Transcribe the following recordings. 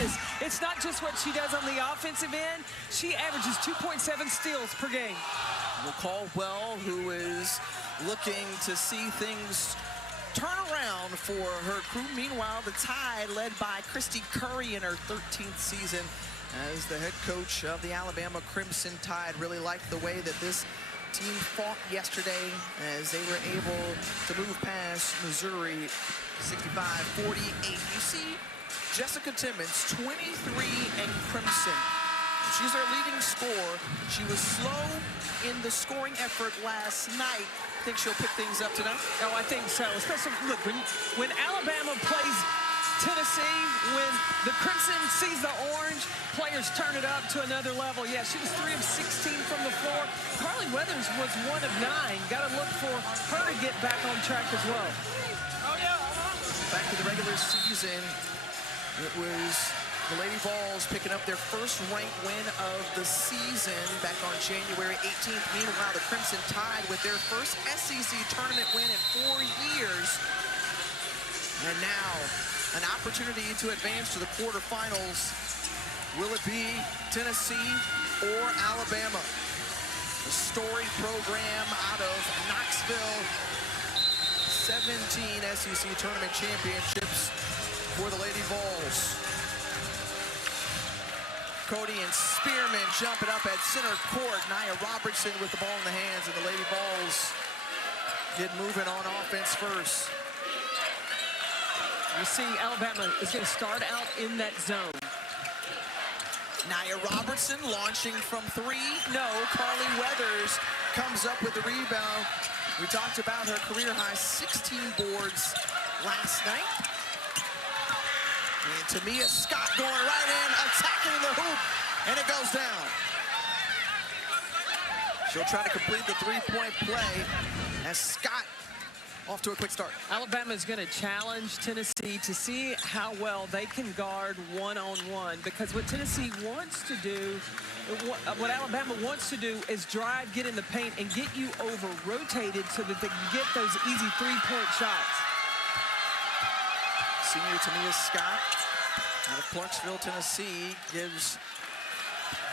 practice. It's not just what she does on the offensive end. She averages 2.7 steals per game. Caldwell, who is looking to see things turn around for her crew. Meanwhile, the Tide, led by Christy Curry in her 13th season as the head coach of the Alabama Crimson Tide, really liked the way that this team fought yesterday as they were able to move past Missouri 65-48. You see Jessica Timmons, 23 and crimson. She's their leading scorer. She was slow in the scoring effort last night. Think she'll pick things up tonight? Oh, I think so. Especially, look, when Alabama plays Tennessee, when the Crimson sees the orange, players turn it up to another level. Yeah, she was 3 of 16 from the floor. Carly Weathers was 1 of 9. Got to look for her to get back on track as well. Oh, yeah. Back to the regular season, it was the Lady Vols picking up their first ranked win of the season back on January 18th. Meanwhile, the Crimson Tide with their first SEC tournament win in 4 years. And now, an opportunity to advance to the quarterfinals. Will it be Tennessee or Alabama? A storied program out of Knoxville. 17 SEC tournament championships for the Lady Vols. Cody and Spearman jumping up at center court. Nia Robertson with the ball in the hands, and the Lady Vols get moving on offense first. You see Alabama is going to start out in that zone. Nia Robertson launching from 3. No, Carly Weathers comes up with the rebound. We talked about her career-high 16 boards last night. And Tamia Scott going right in, attacking the hoop, and it goes down. She'll try to complete the three-point play as Scott off to a quick start. Alabama is going to challenge Tennessee to see how well they can guard one-on-one, because what Tennessee wants to do, what Alabama wants to do is drive, get in the paint, and get you over-rotated so that they can get those easy three-point shots. Senior Tamia Scott out of Clarksville, Tennessee, gives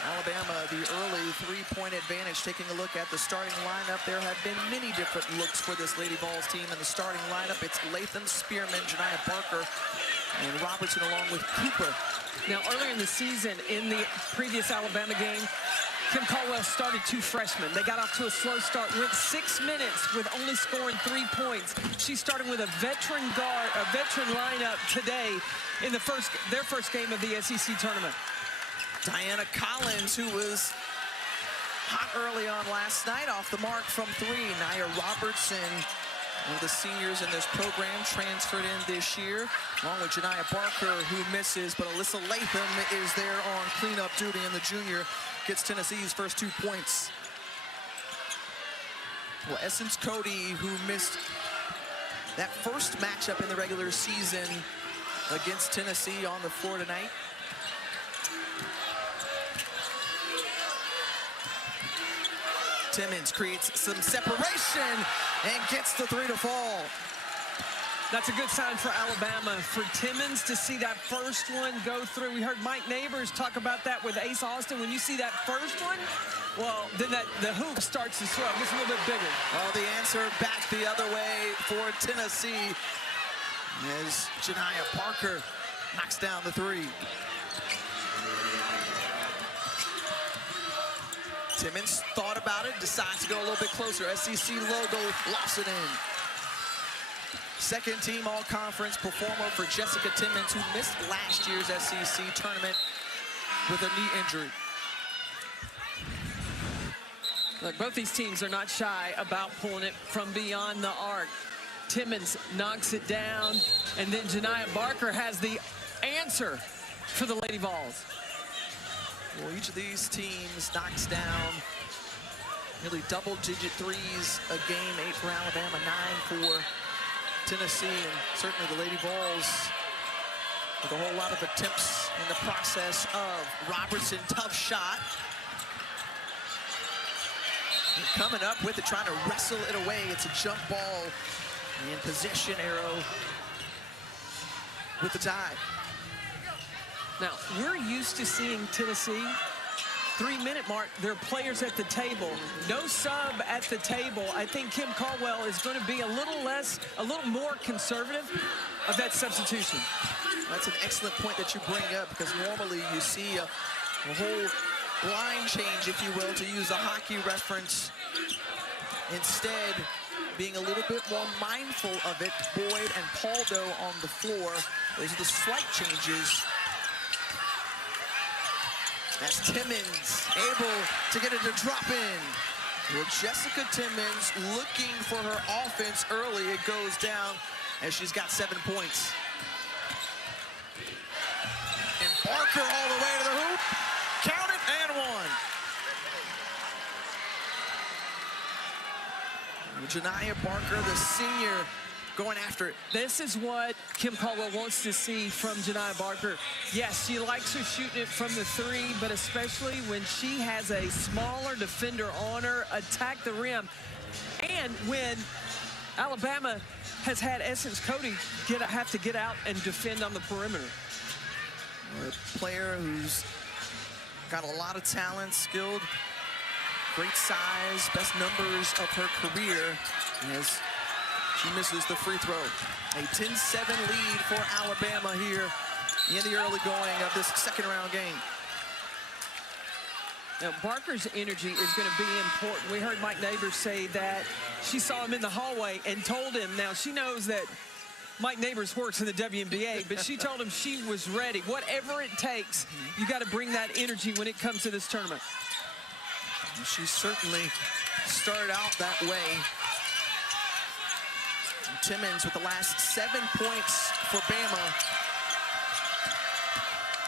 Alabama the early three-point advantage. Taking a look at the starting lineup, there have been many different looks for this Lady Vols team in the starting lineup. It's Latham, Spearman, Janiah Barker, and Robertson along with Cooper. Now, earlier in the season, in the previous Alabama game, Kim Caldwell started 2 freshmen. They got off to a slow start, went 6 minutes with only scoring 3 points. She's starting with a veteran guard, a veteran lineup today in their first game of the SEC tournament. Diana Collins, who was hot early on last night, off the mark from 3. Nia Robertson, one of the seniors in this program, transferred in this year, along with Janiah Barker, who misses, but Alyssa Latham is there on cleanup duty, and the junior gets Tennessee's first 2 points. Well, Essence Cody, who missed that first matchup in the regular season against Tennessee, on the floor tonight. Timmons creates some separation and gets the 3 to fall. That's a good sign for Alabama, for Timmons to see that first one go through. We heard Mike Neighbors talk about that with Ace Austin. When you see that first one, well, then the hoop starts to swell, gets a little bit bigger. Well, the answer back the other way for Tennessee as Janiah Barker knocks down the 3. Timmons thought about it, decides to go a little bit closer. SEC logo, lofts it in. Second team all-conference performer for Jessica Timmons, who missed last year's SEC tournament with a knee injury. Look, both these teams are not shy about pulling it from beyond the arc. Timmons knocks it down, and then Janiah Barker has the answer for the Lady Vols. Well, each of these teams knocks down nearly double-digit threes a game. 8 for Alabama, 9 for Tennessee, and certainly the Lady Vols with a whole lot of attempts in the process of Robertson. Tough shot. And coming up with it, trying to wrestle it away. It's a jump ball and possession arrow with the Tide. Now, we're used to seeing Tennessee 3-minute mark, there are players at the table. No sub at the table. I think Kim Caldwell is going to be a little more conservative of that substitution. That's an excellent point that you bring up, because normally you see a whole line change, if you will, to use a hockey reference. Instead, being a little bit more mindful of it. Boyd and Paldo on the floor. Those are the slight changes. As Timmons able to get it to drop in. Well, Jessica Timmons looking for her offense early. It goes down as she's got 7 points. And Barker all the way to the hoop. Count it, and one. Janiyah Barker, the senior, going after it. This is what Kim Caldwell wants to see from Janiyah Barker. Yes, she likes her shooting it from the three, but especially when she has a smaller defender on her, attack the rim. And when Alabama has had Essence Cody have to get out and defend on the perimeter. A player who's got a lot of talent, skilled, great size, best numbers of her career, as she misses the free throw. A 10-7 lead for Alabama here in the early going of this second-round game. Now, Barker's energy is going to be important. We heard Mike Neighbors say that she saw him in the hallway and told him. Now, she knows that Mike Neighbors works in the WNBA, but she told him she was ready. Whatever it takes, you got to bring that energy when it comes to this tournament. She certainly started out that way. Timmons with the last 7 points for Bama.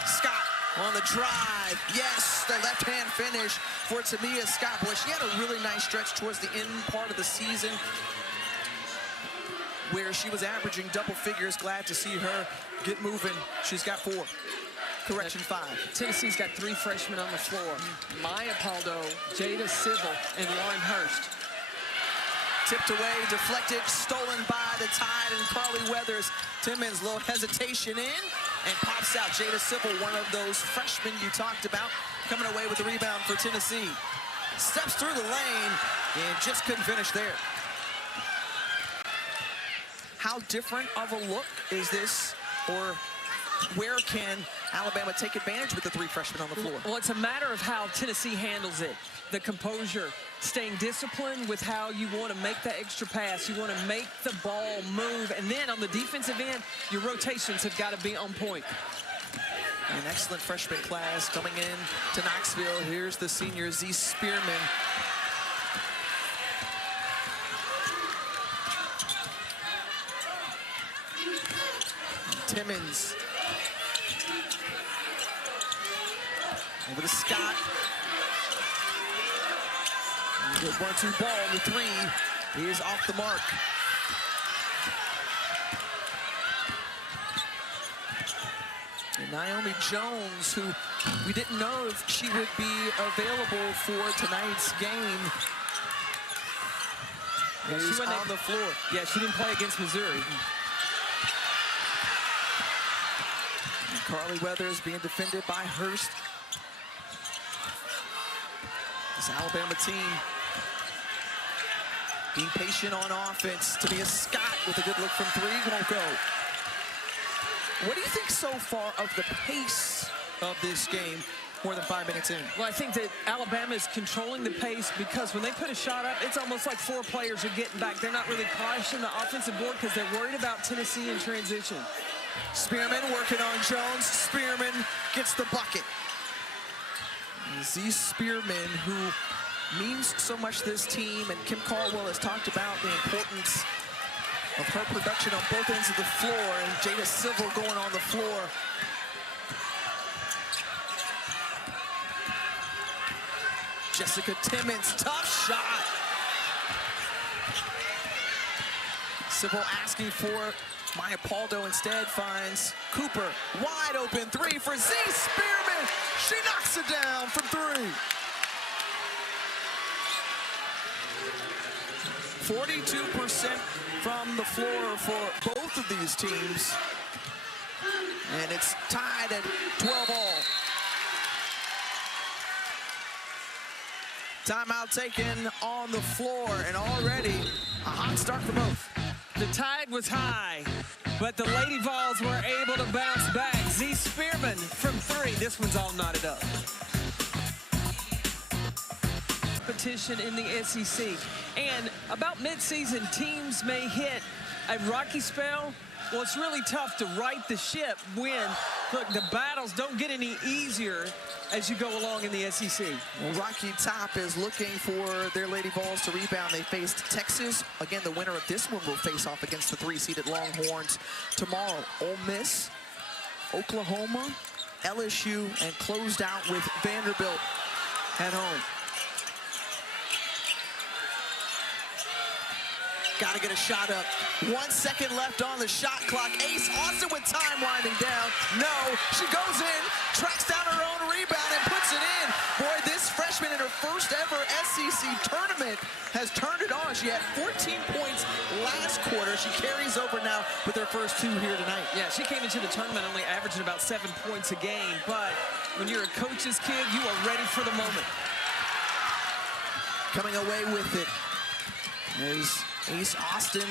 Scott on the drive. Yes, the left-hand finish for Tamia Scott. Boy, she had a really nice stretch towards the end part of the season where she was averaging double figures. Glad to see her get moving. She's got 4. Correction, 5. Tennessee's got 3 freshmen on the floor. Maya Paldo, Jada Civil, and Lauren Hurst. Tipped away, deflected, stolen by the Tide and Carly Weathers. Timmons, little hesitation in, and pops out. Jada Civil, one of those freshmen you talked about, coming away with the rebound for Tennessee. Steps through the lane and just couldn't finish there. How different of a look is this, or where can Alabama take advantage with the 3 freshmen on the floor? Well, it's a matter of how Tennessee handles it. The composure, staying disciplined with how you want to make that extra pass. You want to make the ball move. And then on the defensive end, your rotations have got to be on point. An excellent freshman class coming in to Knoxville. Here's the senior, Z Spearman. Timmons. Over to Scott. Good 1-2 ball. The 3 is off the mark. And Naomi Jones, who we didn't know if she would be available for tonight's game, is on the floor. Yeah, she didn't play against Missouri. And Carly Weathers being defended by Hurst. This Alabama team being patient on offense. Tamia Scott with a good look from 3, won't go. What do you think so far of the pace of this game more than 5 minutes in? Well, I think that Alabama is controlling the pace because when they put a shot up, it's almost like 4 players are getting back. They're not really polishing the offensive board because they're worried about Tennessee in transition. Spearman working on Jones. Spearman gets the bucket. Z Spearman, who means so much to this team, and Kim Caldwell has talked about the importance of her production on both ends of the floor, and Jada Civil going on the floor. Jessica Timmons, tough shot. Civil asking for Maya Paldo, instead finds Cooper. Wide open 3 for Z Spearman. She knocks it down from 3. 42% from the floor for both of these teams. And it's tied at 12 Timeout taken on the floor, and already a hot start for both. The tide was high, but the Lady Vols were able to bounce back. Z Spearman from 3. This one's all knotted up. Competition in the SEC. And about mid-season, teams may hit a rocky spell. Well, it's really tough to right the ship when, look, the battles don't get any easier as you go along in the SEC. Well, Rocky Top is looking for their Lady Vols to rebound. They faced Texas. Again, the winner of this one will face off against the 3-seeded Longhorns tomorrow. Ole Miss, Oklahoma, LSU, and closed out with Vanderbilt at home. Got to get a shot up. 1 second left on the shot clock. Ace Austin with time winding down. No, she goes in, tracks down her own rebound and puts it in. Boy, this freshman in her first ever SEC tournament has turned it on. She had 14 points last quarter. She carries over now with her first 2 here tonight. Yeah, she came into the tournament only averaging about 7 points a game, but when you're a coach's kid, you are ready for the moment. Coming away with it is Ace Austin.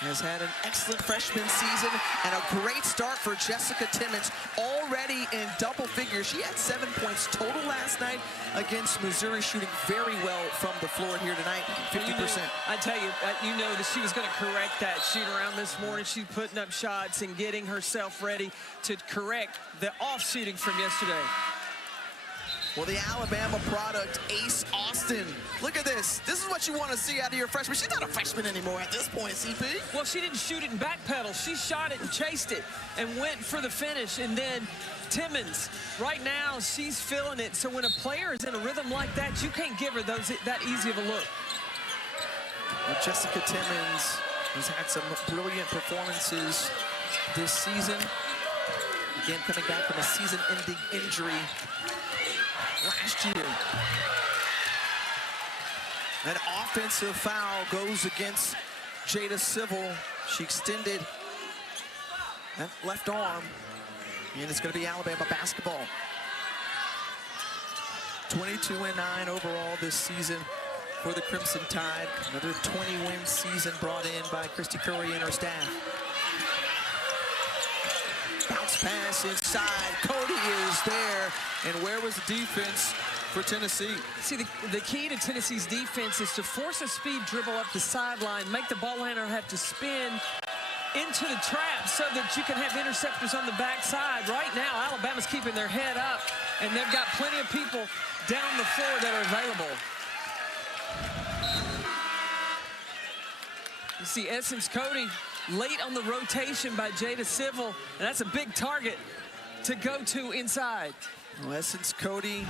Has had an excellent freshman season and a great start for Jessica Timmons, already in double figures. She had 7 points total last night against Missouri, shooting very well from the floor here tonight, 50%. I tell you, you know that she was going to correct that shoot around this morning. She's putting up shots and getting herself ready to correct the off shooting from yesterday. Well, the Alabama product, Ace Austin. Look at this. This is what you want to see out of your freshman. She's not a freshman anymore at this point, CP. Well, she didn't shoot it and backpedal. She shot it and chased it and went for the finish. And then Timmons, right now, she's feeling it. So when a player is in a rhythm like that, you can't give her that easy of a look. Well, Jessica Timmons has had some brilliant performances this season. Again, coming back from a season-ending injury last year. An offensive foul goes against Jada Civil. She extended that left arm, and it's going to be Alabama basketball. 22-9 overall this season for the Crimson Tide. Another 20-win season brought in by Christy Curry and her staff. Bounce pass inside. Cody is there. And where was the defense for Tennessee? See, the key to Tennessee's defense is to force a speed dribble up the sideline, make the ball handler have to spin into the trap so that you can have interceptors on the backside. Right now, Alabama's keeping their head up, and they've got plenty of people down the floor that are available. You see Essence Cody late on the rotation by Jada Civil, and that's a big target to go to inside. Well, Essence Cody,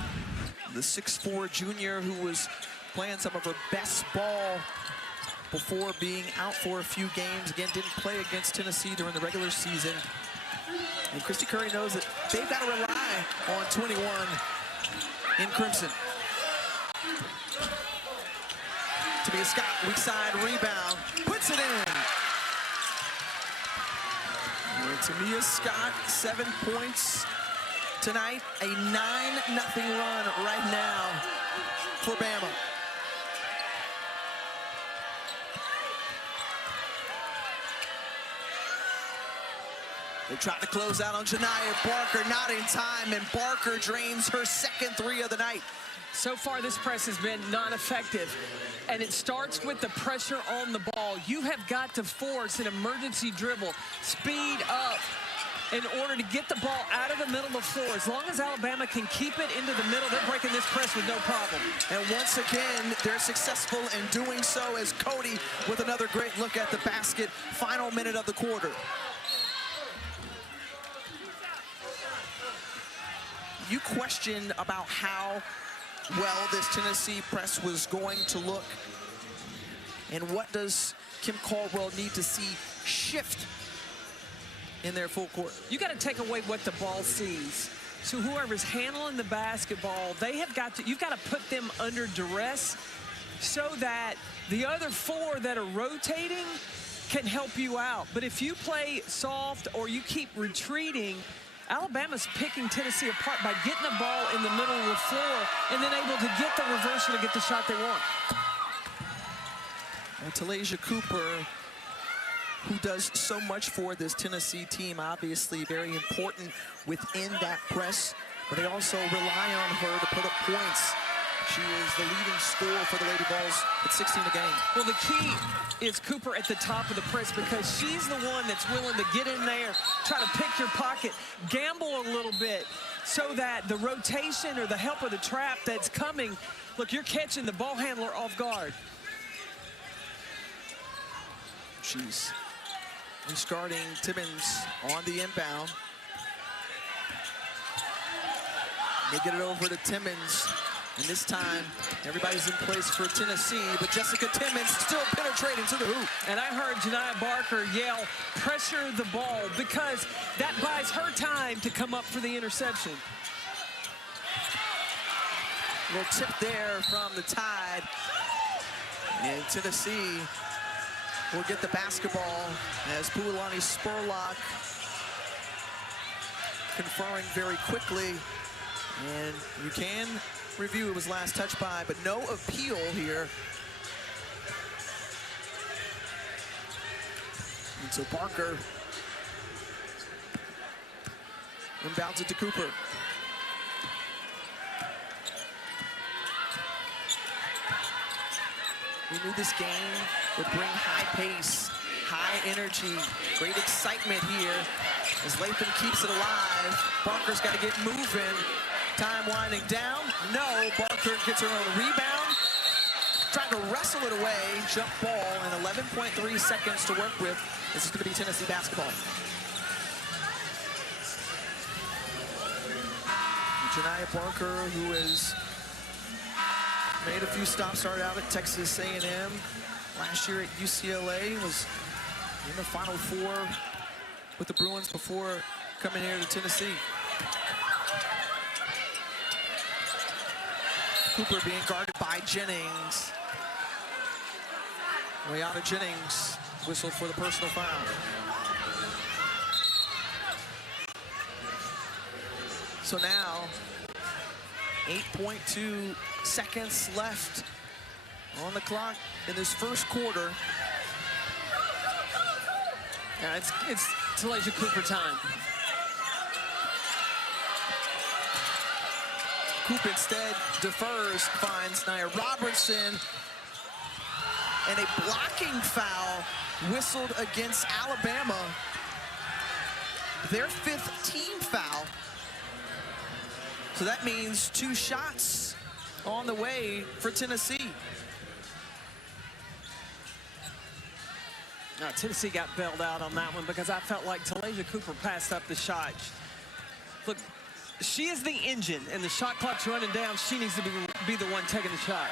the 6'4" junior who was playing some of her best ball before being out for a few games. Again, didn't play against Tennessee during the regular season. And Christy Curry knows that they've got to rely on 21 in Crimson. Tamia Scott, weak side rebound, puts it in. And Tamia Scott, 7 points tonight, a 9-0 run right now for Bama. They tried to close out on Janiyah Barker, not in time, and Barker drains her second 3 of the night. So far, this press has been non-effective, and it starts with the pressure on the ball. You have got to force an emergency dribble, speed up, in order to get the ball out of the middle of the floor. As long as Alabama can keep it into the middle, they're breaking this press with no problem. And once again, they're successful in doing so as Cody with another great look at the basket. Final minute of the quarter. You questioned about how well this Tennessee press was going to look. And what does Kim Caldwell need to see shift in their full court? You got to take away what the ball sees. So whoever's handling the basketball, you've got to put them under duress so that the other 4 that are rotating can help you out. But if you play soft or you keep retreating, Alabama's picking Tennessee apart by getting the ball in the middle of the floor and then able to get the reversal to get the shot they want. And Talasia Cooper, who does so much for this Tennessee team, obviously very important within that press, but they also rely on her to put up points. She is the leading scorer for the Lady Vols at 16 a game. Well, the key is Cooper at the top of the press because she's the one that's willing to get in there, try to pick your pocket, gamble a little bit so that the rotation or the help of the trap that's coming, look, you're catching the ball handler off guard. She's discarding Timmons on the inbound. They get it over to Timmons. And this time, everybody's in place for Tennessee, but Jessica Timmons still penetrating to the hoop. And I heard Janiah Barker yell, pressure the ball, because that buys her time to come up for the interception. A little tip there from the Tide. And Tennessee will get the basketball as Pualani Spurlock conferring very quickly. And you can review, it was last touched by, but no appeal here. And so Barker inbounds it to Cooper. We knew this game would bring high pace, high energy, great excitement here as Latham keeps it alive. Barker's got to get moving. Time winding down. No, Barker gets her own rebound. Trying to wrestle it away. Jump ball and 11.3 seconds to work with. This is going to be Tennessee basketball. Janiah Barker, who has made a few stops, started out at Texas A&M. Last year at UCLA, was in the Final Four with the Bruins before coming here to Tennessee. Cooper being guarded by Jennings. Rihanna Jennings whistled for the personal foul. So now, 8.2 seconds left on the clock in this first quarter. Yeah, it's Talasia Cooper time. Cooper instead defers, finds Nia Robertson, and a blocking foul whistled against Alabama. Their 5th team foul. So that means 2 shots on the way for Tennessee. Now, Tennessee got bailed out on that one because I felt like Talasia Cooper passed up the shot. Look, she is the engine, and the shot clock's running down. She needs to be the one taking the shot.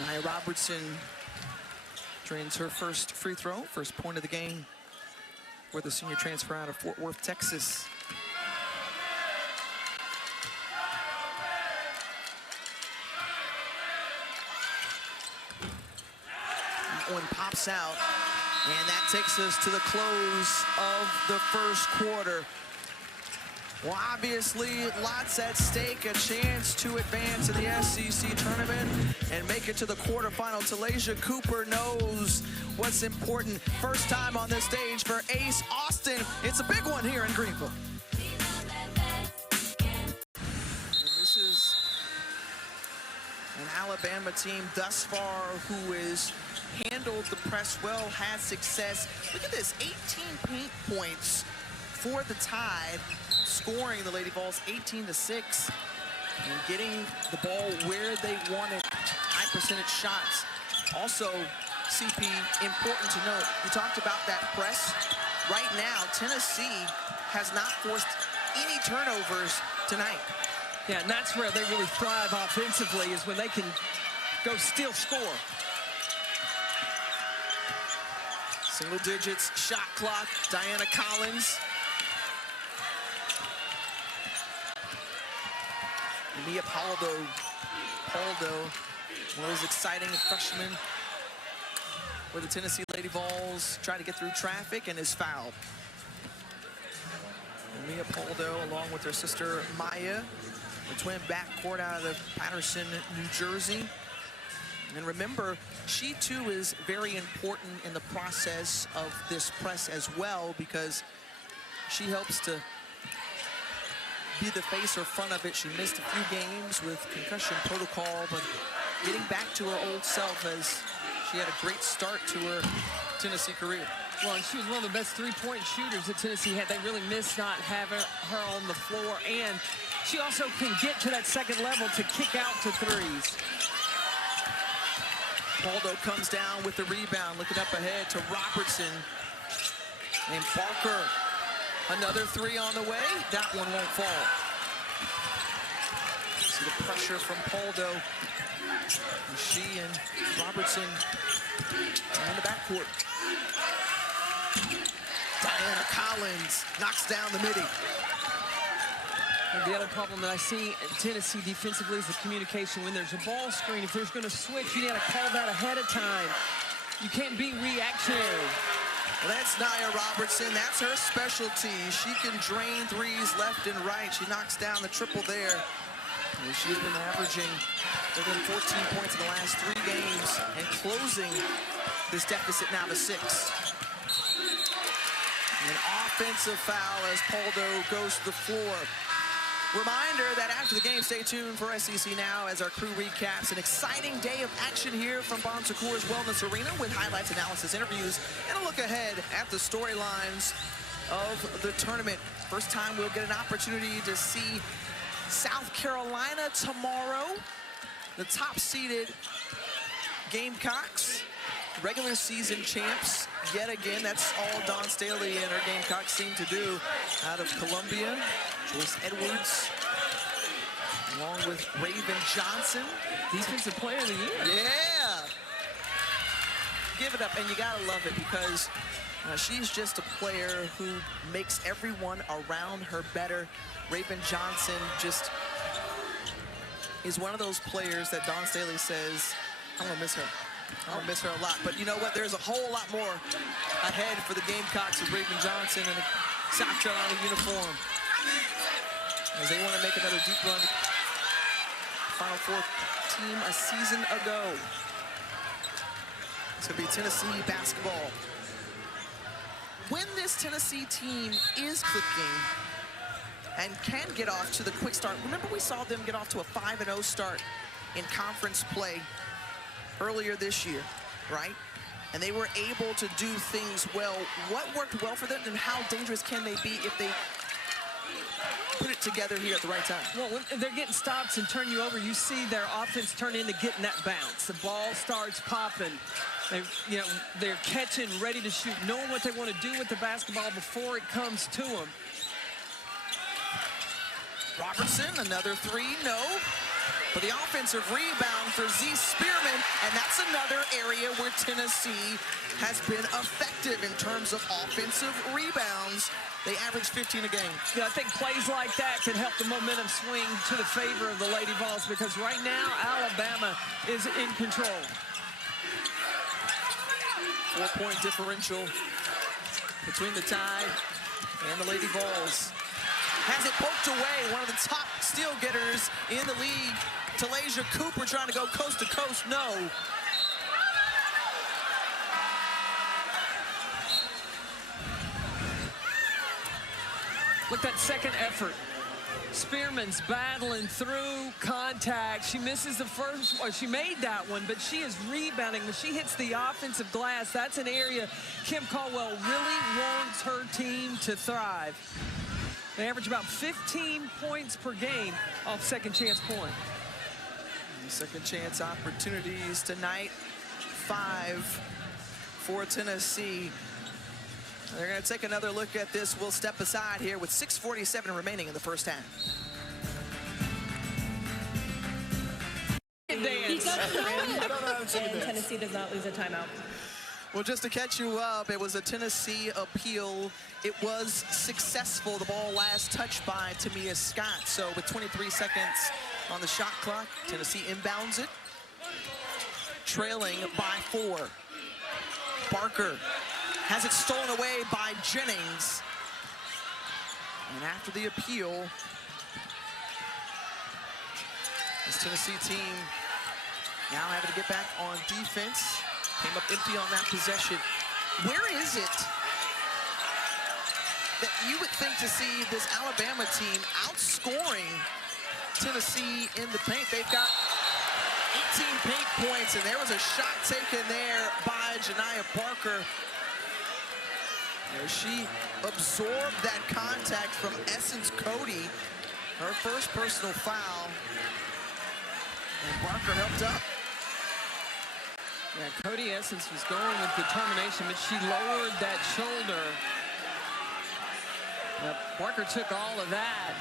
Nia Robertson drains her first free throw, first point of the game for the senior transfer out of Fort Worth, Texas. One pops out, and that takes us to the close of the first quarter. Well, obviously, lots at stake, a chance to advance in the SEC tournament and make it to the quarterfinal. Talasia Cooper knows what's important. First time on this stage for Ace Austin. It's a big one here in Greenville. And this is an Alabama team thus far who has handled the press well, had success. Look at this, 18 paint points for the Tide, scoring the Lady Vols 18-6 and getting the ball where they wanted, high percentage shots. Also, CP, important to note, we talked about that press. Right now, Tennessee has not forced any turnovers tonight. Yeah, and that's where they really thrive offensively, is when they can go steal score. Single digits, shot clock, Diana Collins. Mia Paldo, one of those exciting freshmen where the Tennessee Lady Vols try to get through traffic and is fouled. Mia Poldo, along with her sister Maya, the twin backcourt out of Patterson, New Jersey. And remember, she too is very important in the process of this press as well, because she helps to be the face or front of it. She missed a few games with concussion protocol, but getting back to her old self as she had a great start to her Tennessee career. Well, she was one of the best three-point shooters that Tennessee had. They really missed not having her on the floor, and she also can get to that second level to kick out to threes. Poldo comes down with the rebound, looking up ahead to Robertson. And Parker, another three on the way. That one won't fall. See the pressure from Poldo. And she and Robertson in the backcourt. Diana Collins knocks down the midi. And the other problem that I see in Tennessee defensively is the communication. When there's a ball screen, if there's going to switch, you got to call that ahead of time. You can't be reactionary. Well, that's Nia Robertson. That's her specialty. She can drain threes left and right. She knocks down the triple there. And she's been averaging more than 14 points in the last 3 games and closing this deficit now to 6. An offensive foul as Poldo goes to the floor. Reminder that after the game, stay tuned for SEC Now as our crew recaps an exciting day of action here from Bon Secours Wellness Arena with highlights, analysis, interviews, and a look ahead at the storylines of the tournament. First time we'll get an opportunity to see South Carolina tomorrow. The top-seeded Gamecocks, regular season champs, yet again. That's all Dawn Staley and her Gamecocks seem to do out of Columbia. Joyce Edwards, along with Raven Johnson. Defensive player of the year. Yeah. Give it up, and you gotta love it because she's just a player who makes everyone around her better. Raven Johnson just is one of those players that Dawn Staley says, I'm gonna miss her. I'm gonna miss her a lot. But you know what? There's a whole lot more ahead for the Gamecocks with Raven Johnson in a South Carolina uniform, as they want to make another deep run. Final Four team a season ago. It's going to be Tennessee basketball. When this Tennessee team is clicking and can get off to the quick start, remember we saw them get off to a 5-0 start in conference play earlier this year, right? And they were able to do things well. What worked well for them, and how dangerous can they be if they put it together here at the right time? Well, when they're getting stops and turn you over, you see their offense turn into getting that bounce. The ball starts popping. They're catching, ready to shoot, knowing what they want to do with the basketball before it comes to them. Robertson, another three, no. For the offensive rebound for Z Spearman, and that's another area where Tennessee has been effective in terms of offensive rebounds. They average 15 a game. Yeah, I think plays like that can help the momentum swing to the favor of the Lady Vols, because right now Alabama is in control. 4-point differential between the Tide and the Lady Vols. Has it poked away, one of the top steal getters in the league. Talasia Cooper trying to go coast to coast, no. Look at that second effort. Spearman's battling through contact. She misses the first one. She made that one, but she is rebounding. When she hits the offensive glass, that's an area Kim Caldwell really wants her team to thrive. They average about 15 points per game off second chance point. Second chance opportunities tonight, 5 for Tennessee. They're going to take another look at this. We'll step aside here with 6:47 remaining in the first half. Dance. And Tennessee does not lose a timeout. Well, just to catch you up, it was a Tennessee appeal. It was successful. The ball last touched by Tamia Scott. So with 23 seconds on the shot clock, Tennessee inbounds it, trailing by 4. Barker has it stolen away by Jennings. And after the appeal, this Tennessee team now having to get back on defense. Came up empty on that possession. Where is it that you would think to see this Alabama team outscoring Tennessee in the paint? They've got 18 paint points, and there was a shot taken there by Janiah Barker. She absorbed that contact from Essence Cody, her first personal foul. And Barker helped up. Yeah, Cody Essence was going with determination, but she lowered that shoulder. Barker took all of that.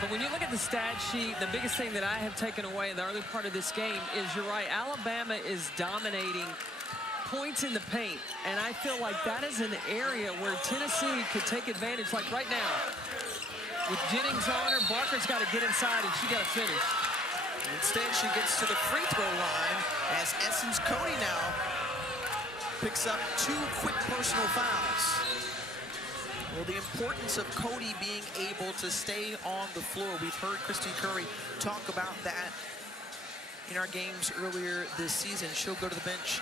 But when you look at the stat sheet, the biggest thing that I have taken away in the early part of this game is, you're right, Alabama is dominating points in the paint. And I feel like that is an area where Tennessee could take advantage, like right now. With Jennings on her, Barker's got to get inside and she got to finish. Instead, she gets to the free throw line as Essence Cody now picks up 2 quick personal fouls. Well, the importance of Cody being able to stay on the floor. We've heard Christy Curry talk about that in our games earlier this season. She'll go to the bench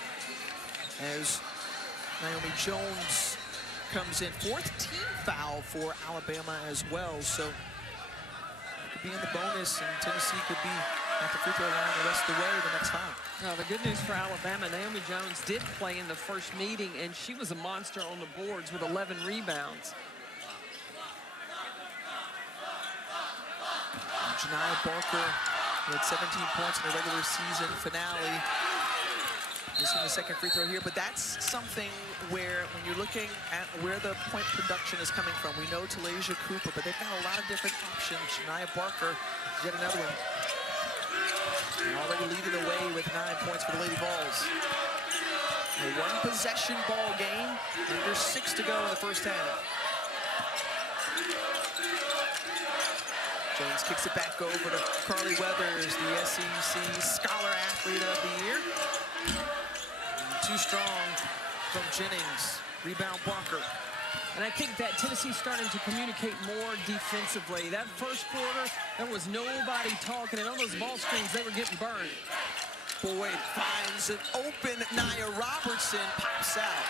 as Naomi Jones comes in. 4th team foul for Alabama as well. So it could be in the bonus, and Tennessee could be at the free throw line the rest of the way the next time. The good news for Alabama, Naomi Jones did play in the first meeting, and she was a monster on the boards with 11 rebounds. Janiah Barker had 17 points in the regular season finale. Missing the second free throw here, but that's something where when you're looking at where the point production is coming from, we know Talasia Cooper, but they've got a lot of different options. Janiah Barker, yet another one. And already leading the way with 9 points for the Lady Vols. A 1-possession ball game, and there's 6 to go in the first half. Jones kicks it back over to Carly Weathers, the SEC Scholar Athlete of the Year. Too strong from Jennings. Rebound Barker. And I think that Tennessee's starting to communicate more defensively. That first quarter, there was nobody talking, and on those ball screens, they were getting burned. Boyd finds an open Nia Robertson, pops out.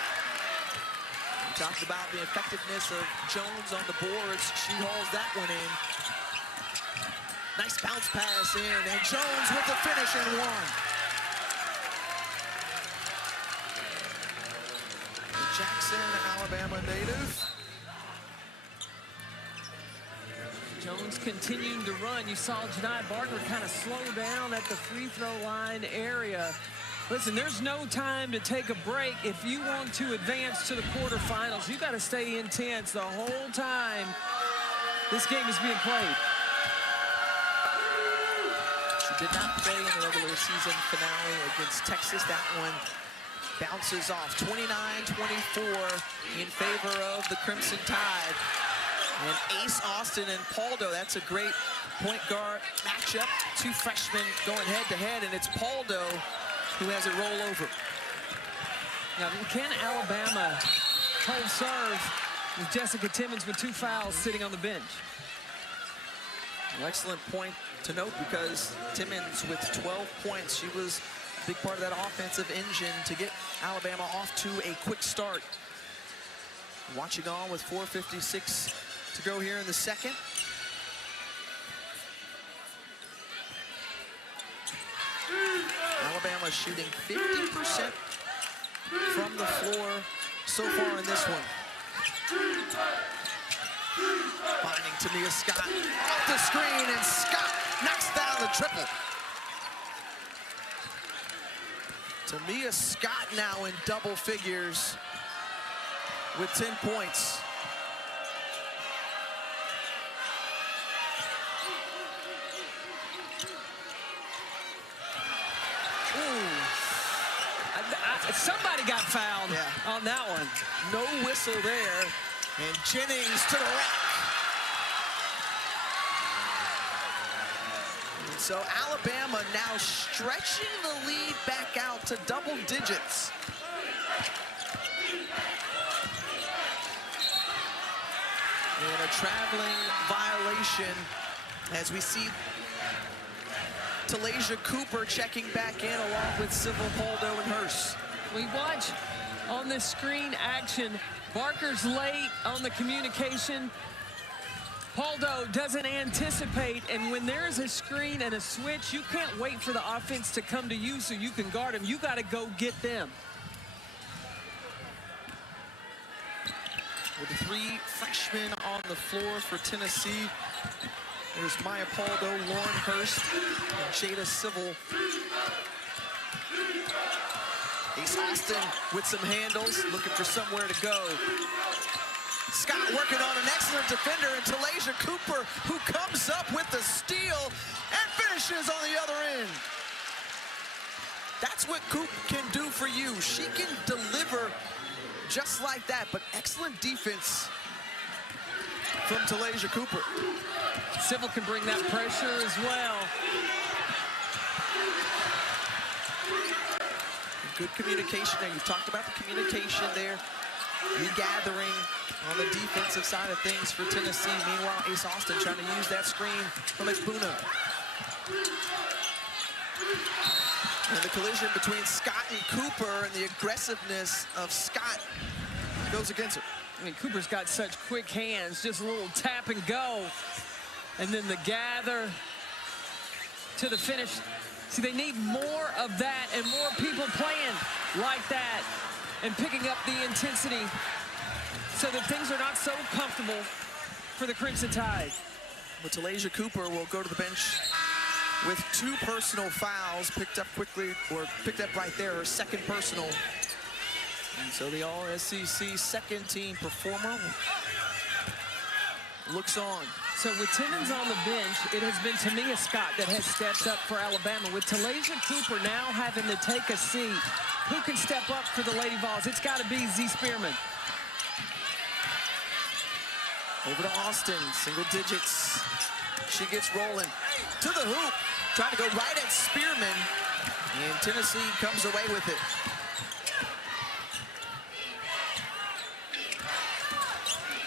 We talked about the effectiveness of Jones on the boards. She hauls that one in. Nice bounce pass in, and Jones with the finish and 1. Jackson, Alabama native. Jones continuing to run. You saw Janiah Barker kind of slow down at the free throw line area. Listen, there's no time to take a break. If you want to advance to the quarterfinals, you got to stay intense the whole time this game is being played. She did not play in the regular season finale against Texas. That one bounces off. 29-24 in favor of the Crimson Tide. And Ace Austin and Paldo, that's a great point guard matchup. 2 freshmen going head-to-head, and it's Paldo who has it roll over. Now, can Alabama hold serve with Jessica Timmons with 2 fouls sitting on the bench? An excellent point to note, because Timmons with 12 points, she was a big part of that offensive engine to get Alabama off to a quick start. Watching on with 4:56 to go here in the second. Alabama shooting 50% from the floor so far in this one. Finding Tamia Scott off the screen, and Scott knocks down the triple. Tamia Scott now in double figures with 10 points. Somebody got fouled on that one. No whistle there, and Jennings to the rack. So Alabama now stretching the lead back out to double digits. And a traveling violation as we see Talasia Cooper checking back in along with Civil, Poldo, and Hurst. We watch on this screen action. Barker's late on the communication. Poldo doesn't anticipate, and when there is a screen and a switch, you can't wait for the offense to come to you so you can guard them. You got to go get them. With the 3 freshmen on the floor for Tennessee. There's Maya Poldo, Lauren Hurst, and Jada Civil. Ace Austin with some handles, looking for somewhere to go. Scott working on an excellent defender, and Talasia Cooper, who comes up with the steal and finishes on the other end. That's what Coop can do for you. She can deliver just like that, but excellent defense from Talasia Cooper. Civil can bring that pressure as well. Good communication there. You've talked about the communication there. Regathering on the defensive side of things for Tennessee. Meanwhile, Ace Austin trying to use that screen from Ekpuna. And the collision between Scott and Cooper, and the aggressiveness of Scott goes against her. I mean, Cooper's got such quick hands, just a little tap and go. And then the gather to the finish. See, they need more of that and more people playing like that and picking up the intensity so that things are not so comfortable for the Crimson Tide. But Talasia Cooper will go to the bench with 2 personal fouls picked up quickly, or picked up right there, her second personal. And so the All-SEC second team performer looks on. So with Timmons on the bench, it has been Tamia Scott that has stepped up for Alabama. With Talasia Cooper now having to take a seat, who can step up for the Lady Vols? It's got to be Z Spearman. Over to Austin, single digits. She gets rolling to the hoop, trying to go right at Spearman, and Tennessee comes away with it.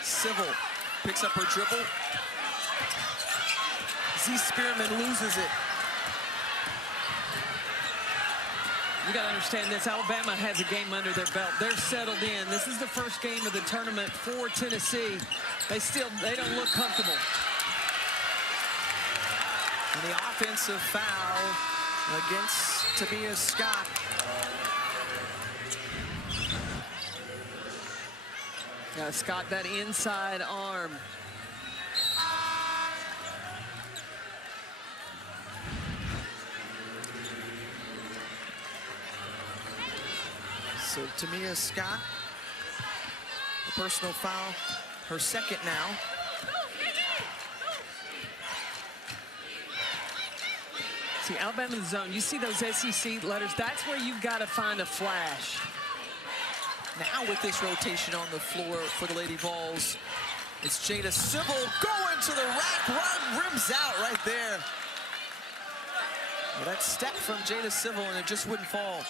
Civil picks up her dribble. Z Spearman loses it. You got to understand this. Alabama has a game under their belt. They're settled in. This is the first game of the tournament for Tennessee. They don't look comfortable. And the offensive foul against Tamia Scott. Yeah, Scott, that inside arm. So Tamia Scott, the personal foul, her second now. See, Alabama in the zone, you see those SEC letters, that's where you've got to find a flash. Now with this rotation on the floor for the Lady Vols, it's Jada Civil going to the rack, rims out right there. Well, that step from Jada Civil, and it just wouldn't fall.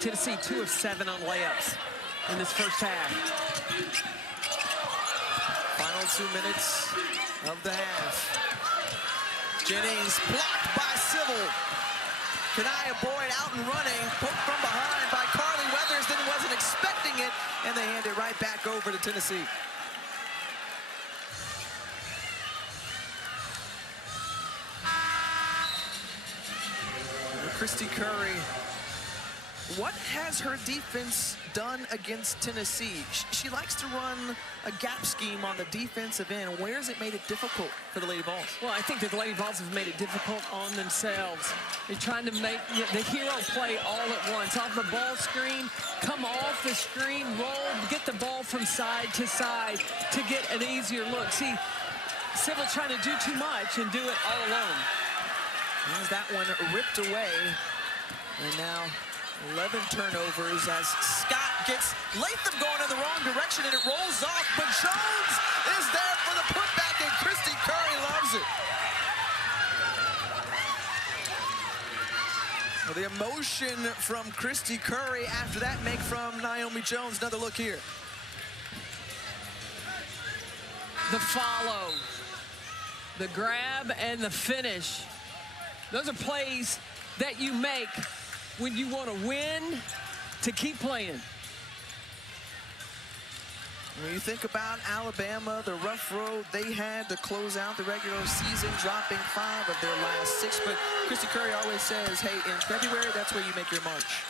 Tennessee 2 of 7 on layups in this first half. Final 2 minutes of the half. Jennings blocked by Civil. Kanaya Boyd out and running, poked from behind by Carly Weathers, then wasn't expecting it, and they hand it right back over to Tennessee. Christy Curry. What has her defense done against Tennessee? She likes to run a gap scheme on the defensive end. Where has it made it difficult for the Lady Vols? Well, I think that the Lady Vols have made it difficult on themselves. They're trying to make the hero play all at once. Off the ball screen, come off the screen, roll, get the ball from side to side to get an easier look. See, Civil trying to do too much and do it all alone. As that one ripped away, and now 11 turnovers as Scott gets Latham going in the wrong direction, and it rolls off, but Jones is there for the putback, and Christy Curry loves it. Well, the emotion from Christy Curry after that make from Naomi Jones. Another look here. The follow, the grab, and the finish. Those are plays that you make when you want to win, to keep playing. When you think about Alabama, the rough road they had to close out the regular season, dropping 5 of their last 6. But Christy Curry always says, hey, in February, that's where you make your march.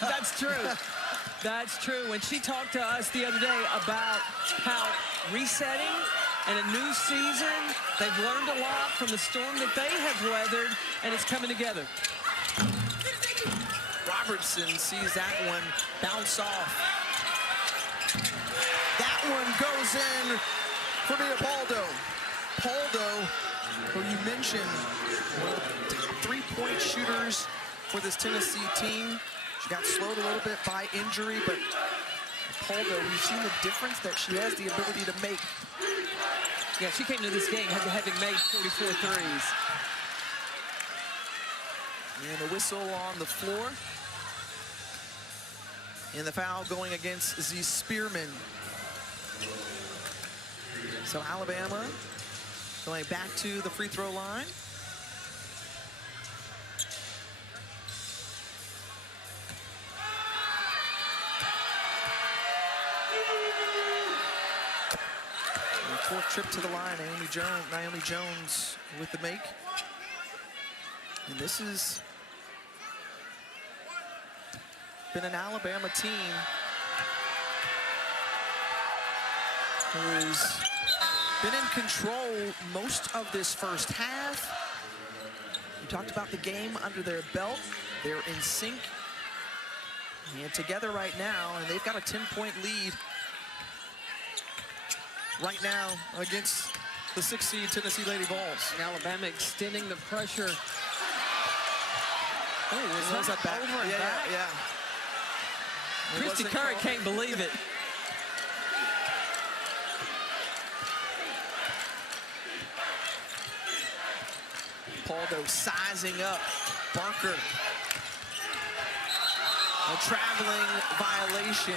That's true. That's true. When she talked to us the other day about how resetting and a new season, they've learned a lot from the storm that they have weathered, and it's coming together. Robertson sees that one bounce off. That one goes in for Leopoldo. Poldo, who you mentioned, one of the top 3-point shooters for this Tennessee team. She got slowed a little bit by injury, but Poldo, we've seen the difference that she has the ability to make. Yeah, she came to this game having made 44 threes. And a whistle on the floor. And the foul going against Z Spearman. So Alabama going back to the free throw line. Fourth trip to the line, Naomi Jones with the make. And this has been an Alabama team who has been in control most of this first half. We talked about the game under their belt. They're in sync and together right now, and they've got a 10-point lead right now against the 6th seed Tennessee Lady Vols. Alabama extending the pressure. Oh, was that back? Over and back? Yeah. Christy Curry can't believe it. Poldo sizing up Barker. A traveling violation.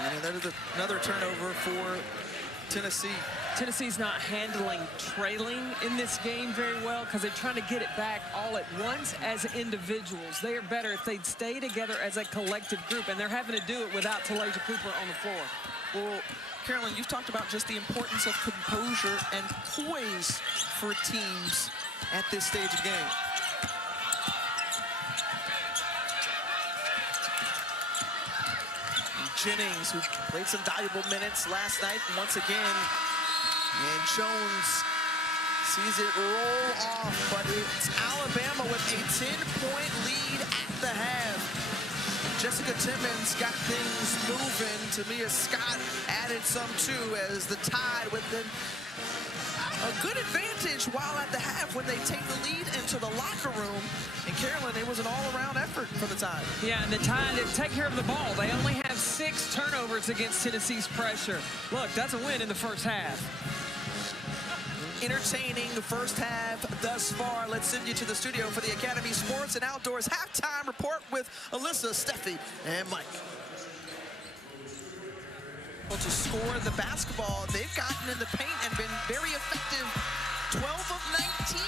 And another turnover for Tennessee. Tennessee's not handling trailing in this game very well because they're trying to get it back all at once as individuals. They are better if they'd stay together as a collective group, and they're having to do it without Talasia Cooper on the floor. Well, Carolyn, you've talked about just the importance of composure and poise for teams at this stage of the game. Jennings, who played some valuable minutes last night, once again. And Jones sees it roll off, but it's Alabama with a 10-point lead at the half. Jessica Timmons got things moving. Tamia Scott added some too, as the Tide with a good advantage while at the half when they take the lead into the locker room. And Carolyn, it was an all-around effort for the Tide. Yeah, and the Tide take care of the ball. They only have 6 turnovers against Tennessee's pressure. Look, that's a win in the first half. Entertaining the first half thus far. Let's send you to the studio for the Academy Sports and Outdoors halftime report with Alyssa, Steffi, and Mike. Well, to score the basketball, they've gotten in the paint and been very effective. 12 of 19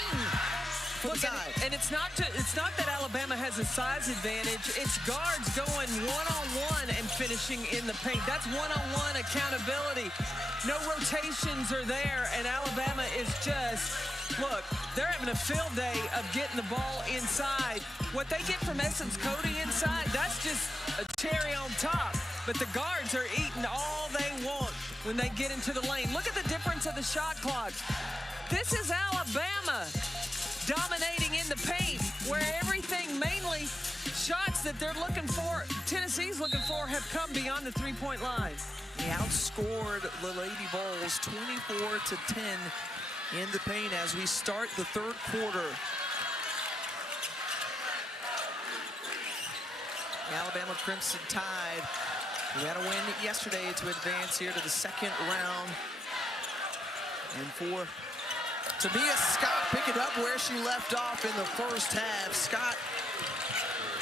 for the Tide. And it's not that Alabama has a size advantage. It's guards going one-on-one and finishing in the paint. That's one-on-one accountability. No rotations are there, and Alabama is just, look, they're having a field day of getting the ball inside. What they get from Essence Cody inside, that's just a cherry on top. But the guards are eating all they want when they get into the lane. Look at the difference of the shot clock. This is Alabama dominating in the paint, where everything, mainly shots that they're looking for, Tennessee's looking for, have come beyond the 3-point line. They outscored the Lady Vols 24-10 in the paint as we start the third quarter. The Alabama Crimson Tide, who had a win yesterday to advance here to the second round. And for Tamia Scott picking up where she left off in the first half. Scott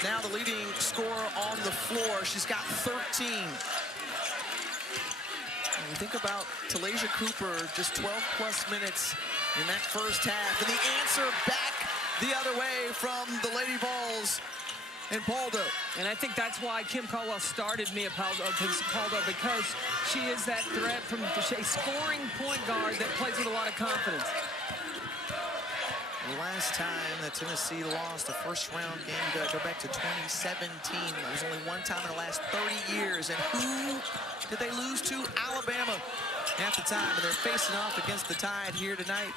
now the leading scorer on the floor. She's got 13. And you think about Talasia Cooper, just 12+ minutes in that first half. And the answer back the other way from the Lady Vols and Paldo. And I think that's why Kim Caldwell started Mia Paldo, because she is that threat from a scoring point guard that plays with a lot of confidence. The last time that Tennessee lost a first-round game, you gotta go back to 2017. It was only one time in the last 30 years. And who did they lose to? Alabama at the time. And they're facing off against the Tide here tonight.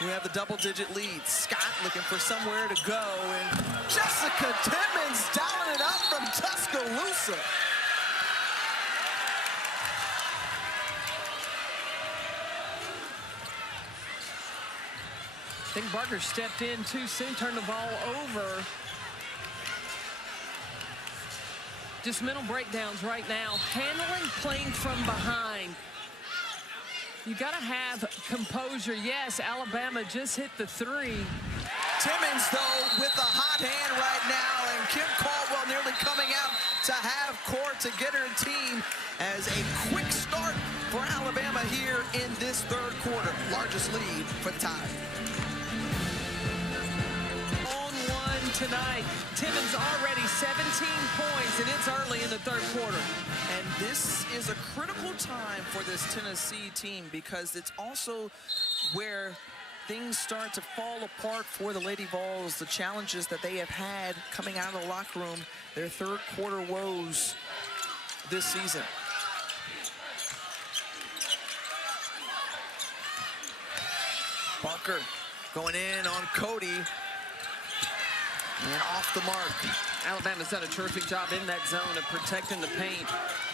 We have the double-digit lead. Scott looking for somewhere to go, and Jessica Timmons dialing it up from Tuscaloosa. I think Barker stepped in too soon, turned the ball over. Just mental breakdowns right now. Handling, playing from behind. You got to have composure. Yes, Alabama just hit the three. Timmons, though, with a hot hand right now, and Kim Caldwell nearly coming out to half court to get her team as a quick start for Alabama here in this third quarter. Largest lead for the Tide. On one tonight. Timmons already 17 points, and it's early in the third quarter. And this is a critical time for this Tennessee team because it's also where things start to fall apart for the Lady Vols. The challenges that they have had coming out of the locker room, their third quarter woes this season. Barker going in on Cody. And off the mark. Alabama's done a terrific job in that zone of protecting the paint.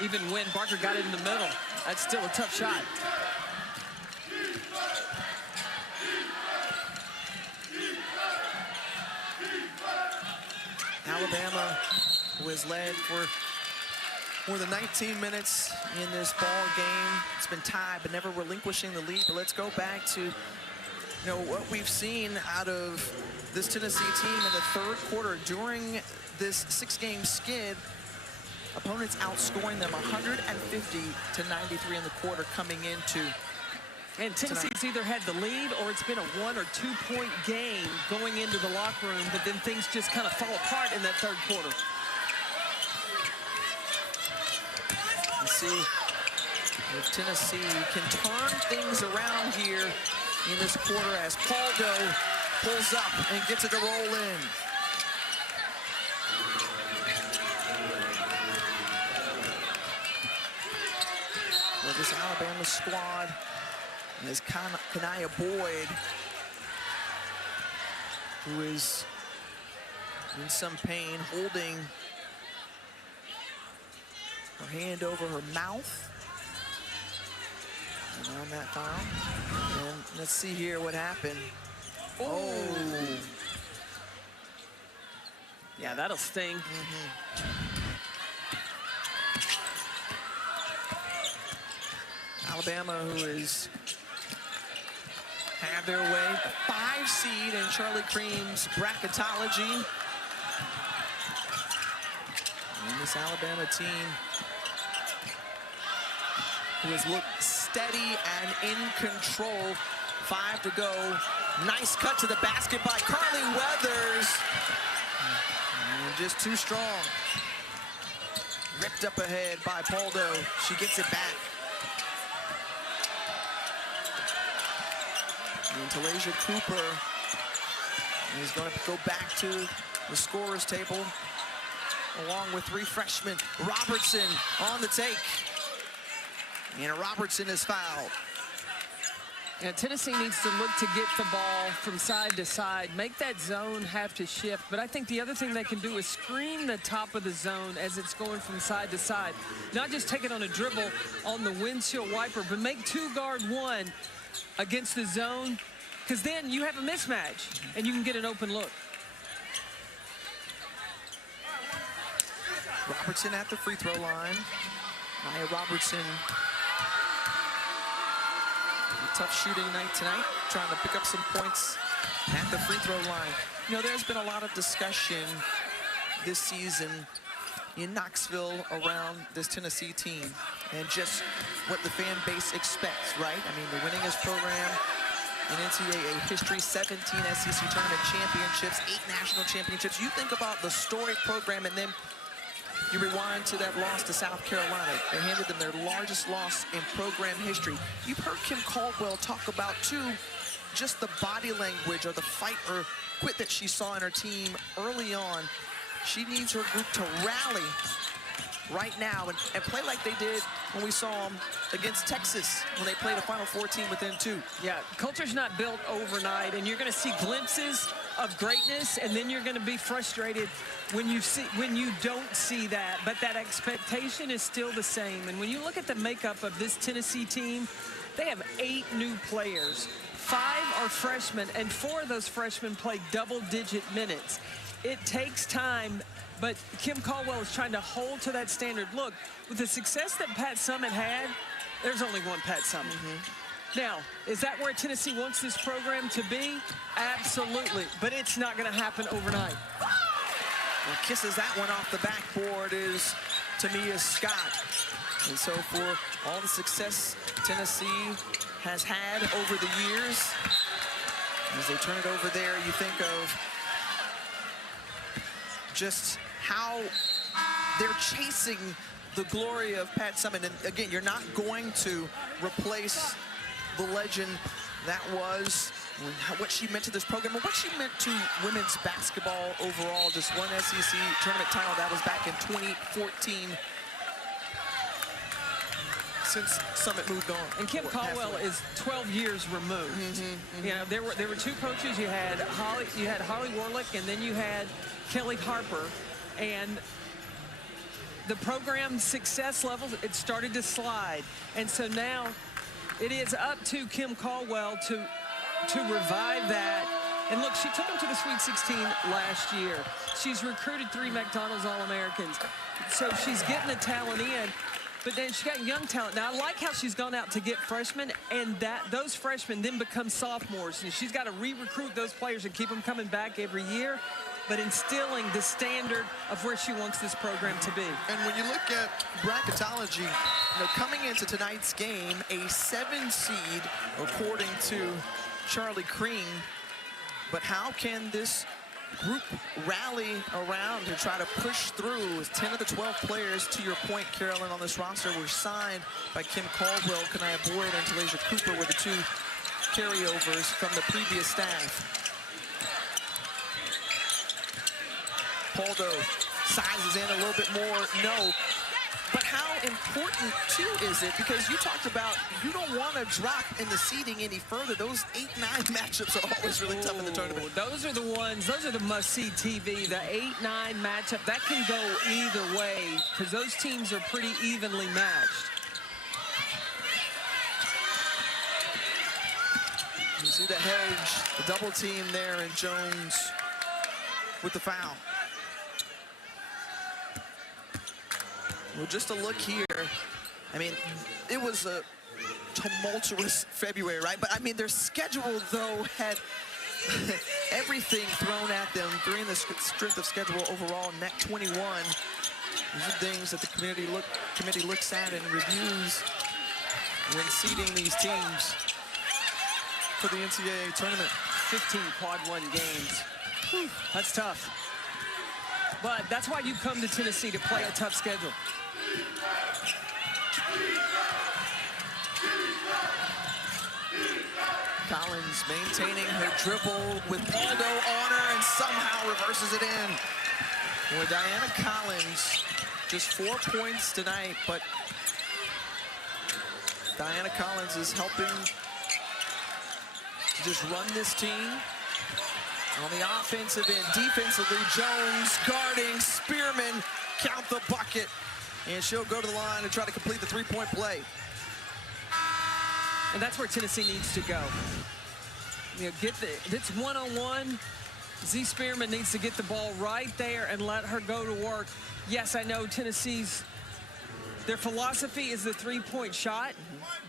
Even when Barker got it in the middle, that's still a tough shot. Alabama was led for more than 19 minutes in this ball game. It's been tied, but never relinquishing the lead. But let's go back to what we've seen out of this Tennessee team in the third quarter. During this 6-game skid, opponents outscoring them 150 to 93 in the quarter coming into And Tennessee's either had the lead or it's been a 1 or 2 point game going into the locker room, but then things just kind of fall apart in that third quarter. Let's see if Tennessee can turn things around here in this quarter as Paldo pulls up and gets it to roll in. Well, this Alabama squad is Kanaya Boyd, who is in some pain, holding her hand over her mouth. And on that foul. And let's see here what happened. Oh. Yeah, that'll sting. Alabama, who is had their way, the 5 seed in Charlie Cream's bracketology. And this Alabama team, who has looked steady and in control. 5 to go. Nice cut to the basket by Carly Weathers. And just too strong. Ripped up ahead by Paldo. She gets it back. And Talasia Cooper is going to go back to the scorer's table along with 3 freshmen. Robertson on the take. And Robertson is fouled. And Tennessee needs to look to get the ball from side to side, make that zone have to shift. But I think the other thing they can do is screen the top of the zone as it's going from side to side. Not just take it on a dribble on the windshield wiper, but make 2-guard-1 against the zone, because then you have a mismatch and you can get an open look. Robertson at the free throw line. Nia Robertson, a tough shooting night tonight, trying to pick up some points at the free throw line. You know, there's been a lot of discussion this season in Knoxville around this Tennessee team and just what the fan base expects, right? I mean, the winningest program in NCAA history, 17 SEC tournament championships, 8 national championships. You think about the storied program, and then you rewind to that loss to South Carolina. They handed them their largest loss in program history. You've heard Kim Caldwell talk about, too, just the body language or the fight or quit that she saw in her team early on. She needs her group to rally right now and play like they did when we saw them against Texas when they played a Final Four team within 2. Yeah, culture's not built overnight, and you're going to see glimpses of greatness, and then you're going to be frustrated when you don't see that. But that expectation is still the same. And when you look at the makeup of this Tennessee team, they have 8 new players. 5 are freshmen, and 4 of those freshmen play double-digit minutes. It takes time, but Kim Caldwell is trying to hold to that standard. Look, with the success that Pat Summitt had, there's only one Pat Summitt. Now, is that where Tennessee wants this program to be? Absolutely, but it's not going to happen overnight. Well, kisses that one off the backboard is Tamia Scott. And so for all the success Tennessee has had over the years, as they turn it over there, you think of just how they're chasing the glory of Pat Summitt. And again, you're not going to replace the legend that was, what she meant to this program, and what she meant to women's basketball overall. Just one SEC tournament title, that was back in 2014. Since Summitt moved on. And Kim Caldwell is 12 years removed. You know, there were 2 coaches. You had Holly Warlick, and then you had Kelly Harper. And the program's success levels, it started to slide. And so now it is up to Kim Caldwell to revive that. And look, she took them to the Sweet 16 last year. She's recruited 3 McDonald's All-Americans. So she's getting the talent in. But then she got young talent. Now, I like how she's gone out to get freshmen, and those freshmen then become sophomores. And she's got to re-recruit those players and keep them coming back every year, but instilling the standard of where she wants this program to be. And when you look at bracketology, you know, coming into tonight's game, a 7 seed, according to Charlie Creen. But how can this group rally around to try to push through? As 10 of the 12 players, to your point, Carolyn, on this roster were signed by Kim Caldwell. Kanaya Boyd and Talasia Cooper were the 2 carryovers from the previous staff. Poldo sizes in a little bit more, no. But how important, too, is it? Because you talked about you don't want to drop in the seeding any further. Those 8-9 matchups are always really tough in the tournament. Those are the ones, those are the must-see TV. The 8-9 matchup, that can go either way because those teams are pretty evenly matched. You see the hedge, the double team there, and Jones with the foul. Well, just a look here. I mean, it was a tumultuous February, right? But I mean, their schedule, though, had everything thrown at them during the strength of schedule overall. Net 21. These are things that the committee looks at and reviews when seeding these teams for the NCAA tournament. 15 quad 1 games. Whew, that's tough. But that's why you come to Tennessee, to play a tough schedule. Collins maintaining her dribble with Poldo on her and somehow reverses it in. Well, Diana Collins, just 4 points tonight, but Diana Collins is helping to just run this team. On the offensive end, defensively, Jones guarding, Spearman, count the bucket. And she'll go to the line and try to complete the 3-point play. And that's where Tennessee needs to go. You know, it's one-on-one. Z Spearman needs to get the ball right there and let her go to work. Yes, I know Tennessee's, their philosophy is the three-point shot,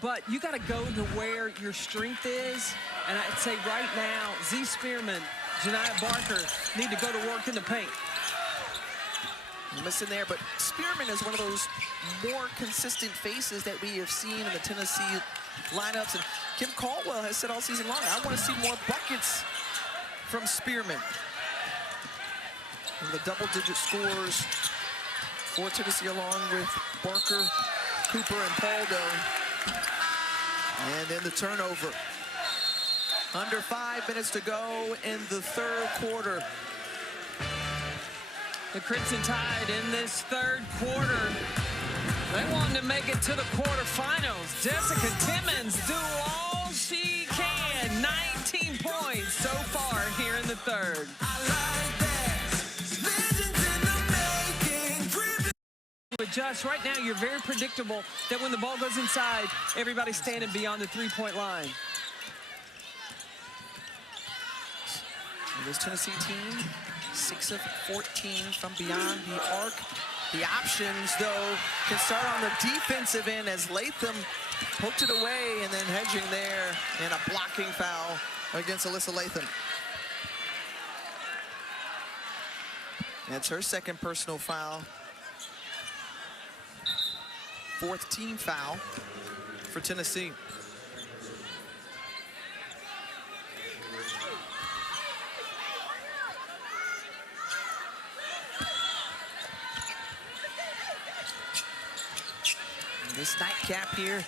but you got to go to where your strength is. And I'd say right now, Z Spearman, Janiah Barker need to go to work in the paint. Missing there, but Spearman is one of those more consistent faces that we have seen in the Tennessee lineups. And Kim Caldwell has said all season long, I want to see more buckets from Spearman. And the double-digit scores for Tennessee along with Barker, Cooper, and Paldo. And then the turnover. Under 5 minutes to go in the third quarter. The Crimson Tide in this third quarter, they want to make it to the quarterfinals. Jessica Timmons do all she can. 19 points so far here in the third. Adjust. Right now, you're very predictable that when the ball goes inside, everybody's standing beyond the three-point line. And this Tennessee team, 6 of 14 from beyond the arc. The options, though, can start on the defensive end as Latham poked it away and then hedging there, and a blocking foul against Alyssa Latham. That's her second personal foul. 4th team foul for Tennessee. This nightcap here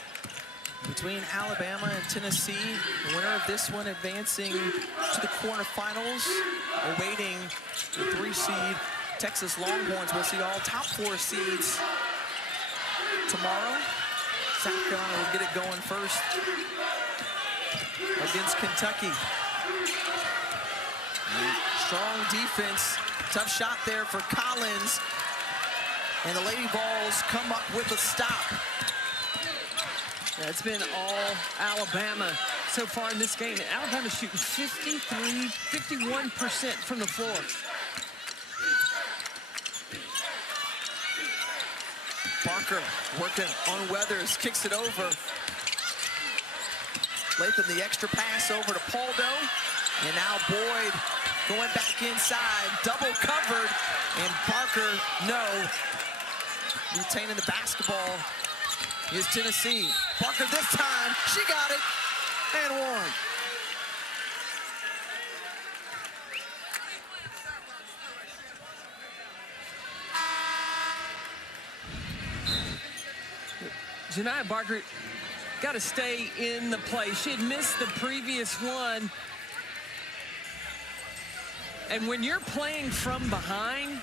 between Alabama and Tennessee. The winner of this one advancing to the quarterfinals, awaiting the 3 seed Texas Longhorns. We'll see all top 4 seeds tomorrow. South Carolina will get it going first against Kentucky. Strong defense, tough shot there for Collins. And the Lady Vols come up with a stop. Yeah, it's been all Alabama so far in this game. Alabama's shooting 51% from the floor. Barker working on Weathers, kicks it over. Latham, the extra pass over to Paldo. And now Boyd going back inside, double covered. And Barker, no. Retaining the basketball is Tennessee. Barker this time, she got it, and one. Janiah Barker got to stay in the play. She had missed the previous one. And when you're playing from behind,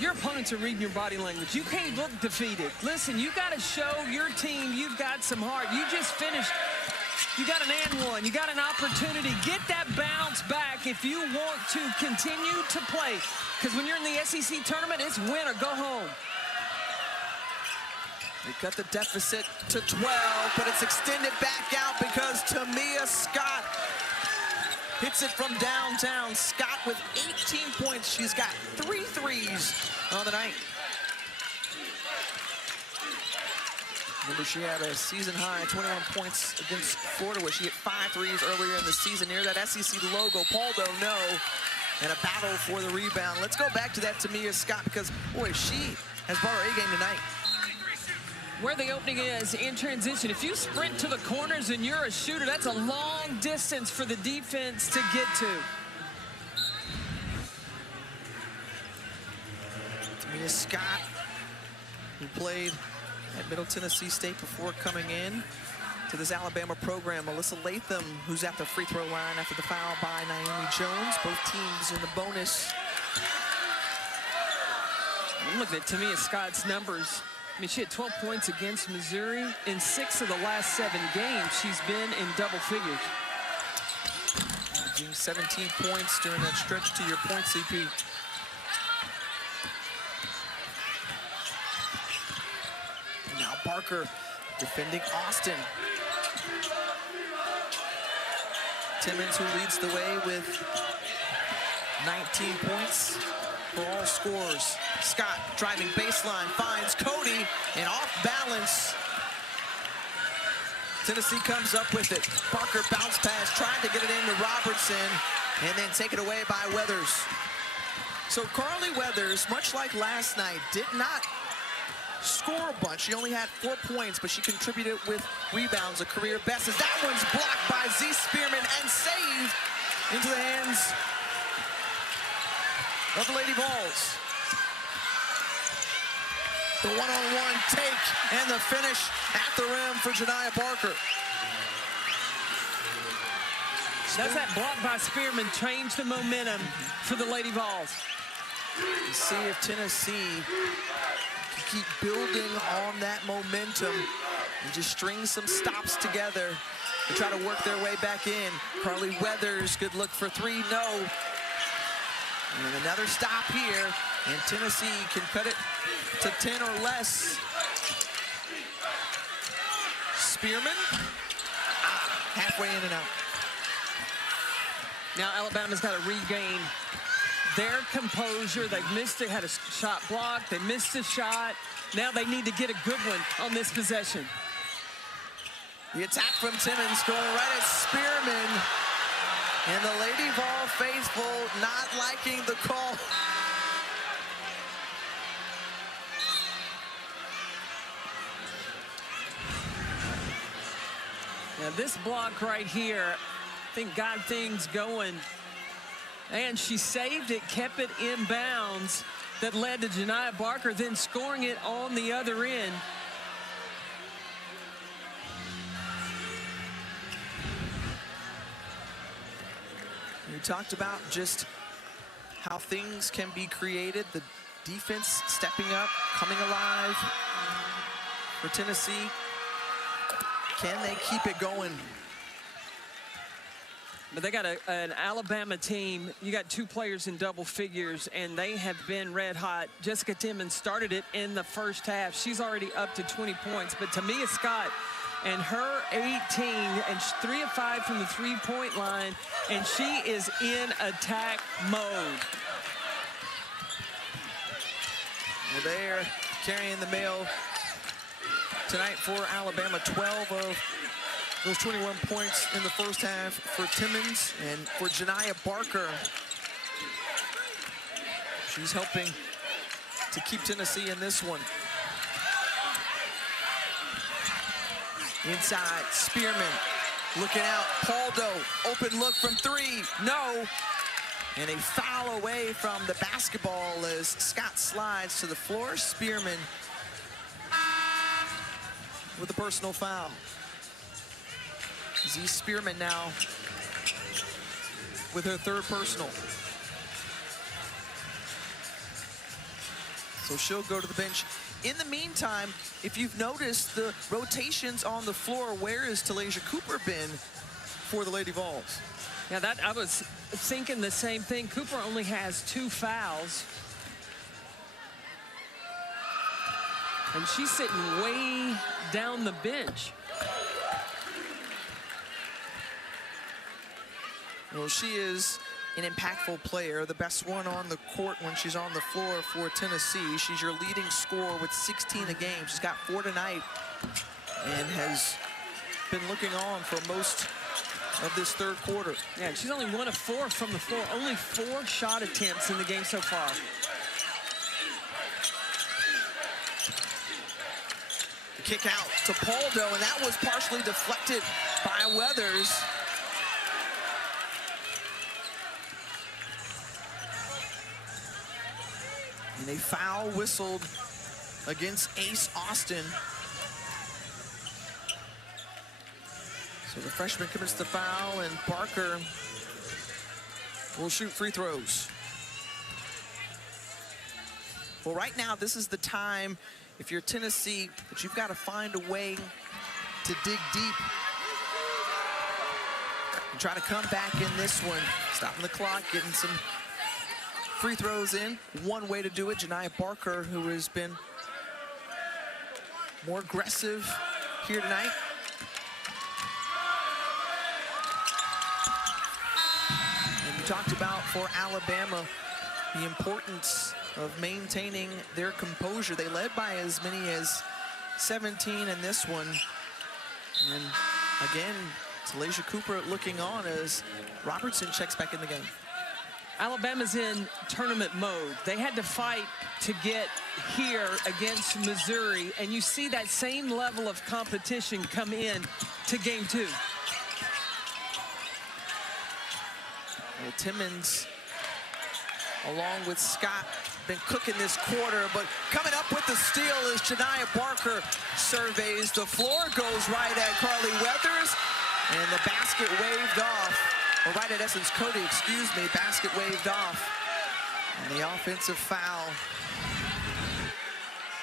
your opponents are reading your body language. You can't look defeated. Listen, you got to show your team you've got some heart. You just finished. You got an and one. You got an opportunity. Get that bounce back if you want to continue to play. Because when you're in the SEC tournament, it's win or go home. They cut the deficit to 12, but it's extended back out because Tamia Scott hits it from downtown. Scott with 18 points. She's got 3 threes on the night. Remember, she had a season-high 21 points against Florida, where she hit 5 threes earlier in the season near that SEC logo. Paldo, no. And a battle for the rebound. Let's go back to that Tamia Scott because, boy, she has brought her A-game tonight. Where the opening is in transition, if you sprint to the corners and you're a shooter, that's a long distance for the defense to get to. Tamia Scott, who played at Middle Tennessee State before coming in to this Alabama program. Alyssa Latham, who's at the free throw line after the foul by Naomi Jones. Both teams in the bonus. I'm looking at Tamia Scott's numbers. I mean, she had 12 points against Missouri. In 6 of the last 7 games, she's been in double figures. 17 points during that stretch to your point, CP. And now Barker defending Austin. Timmons, who leads the way with 19 points for all scores. Scott driving baseline, finds Cody, and off balance. Tennessee comes up with it. Barker bounce pass, trying to get it into Robertson, and then take it away by Weathers. So Carly Weathers, much like last night, did not score a bunch. She only had 4 points, but she contributed with rebounds, a career best. As that one's blocked by Z Spearman and saved into the hands of the Lady Vols. The one-on-one take and the finish at the rim for Janiah Barker. Does that block by Spearman change the momentum for the Lady Vols? See if Tennessee can keep building on that momentum and just string some stops together to try to work their way back in. Carly Weathers, good look for three, no. And another stop here, and Tennessee can cut it to 10 or less. Spearman, halfway in and out. Now Alabama's got to regain their composure. They've missed it, had a shot blocked, they missed a shot. Now they need to get a good one on this possession. The attack from Timmons going right at Spearman. And the Lady Vol faithful not liking the call. Now this block right here, I think got things going. And she saved it, kept it in bounds. That led to Janiah Barker then scoring it on the other end. We talked about just how things can be created. The defense stepping up, coming alive for Tennessee. Can they keep it going? But they got an Alabama team. You got two players in double figures, and they have been red hot. Jessica Timmons started it in the first half. She's already up to 20 points. But Tamia Scott and her 18, and 3 of 5 from the three-point line, and she is in attack mode. Well, they're carrying the mail tonight for Alabama. 12 of those 21 points in the first half for Timmons, and for Janiah Barker, she's helping to keep Tennessee in this one. Inside, Spearman looking out. Paldo, open look from three, no. And a foul away from the basketball as Scott slides to the floor. Spearman with a personal foul. Z Spearman now with her third personal. So she'll go to the bench. In the meantime, if you've noticed the rotations on the floor, where has Talasia Cooper been for the Lady Vols? Yeah, I was thinking the same thing. Cooper only has 2 fouls. And she's sitting way down the bench. Well, she is an impactful player, the best one on the court when she's on the floor for Tennessee. She's your leading scorer with 16 a game. She's got 4 tonight and has been looking on for most of this third quarter. Yeah, she's only 1 of 4 from the floor. Only 4 shot attempts in the game so far. The kick out to Paldo, and that was partially deflected by Weathers. And a foul whistled against Ace Austin. So the freshman commits the foul, and Barker will shoot free throws. Well, right now, this is the time, if you're Tennessee, that you've got to find a way to dig deep and try to come back in this one. Stopping the clock, getting some free throws in. One way to do it. Janiah Barker, who has been more aggressive here tonight. And We talked about for Alabama the importance of maintaining their composure. They led by as many as 17 in this one. And again, Talaysia Cooper looking on as Robertson checks back in the game. Alabama's in tournament mode. They had to fight to get here against Missouri, and you see that same level of competition come in to game 2. Well, Timmons, along with Scott, been cooking this quarter, but coming up with the steal is Janiah Barker. Surveys the floor, goes right at Carly Weathers, and the basket waved off. Or right at Essence Cody, excuse me, basket waved off. And the offensive foul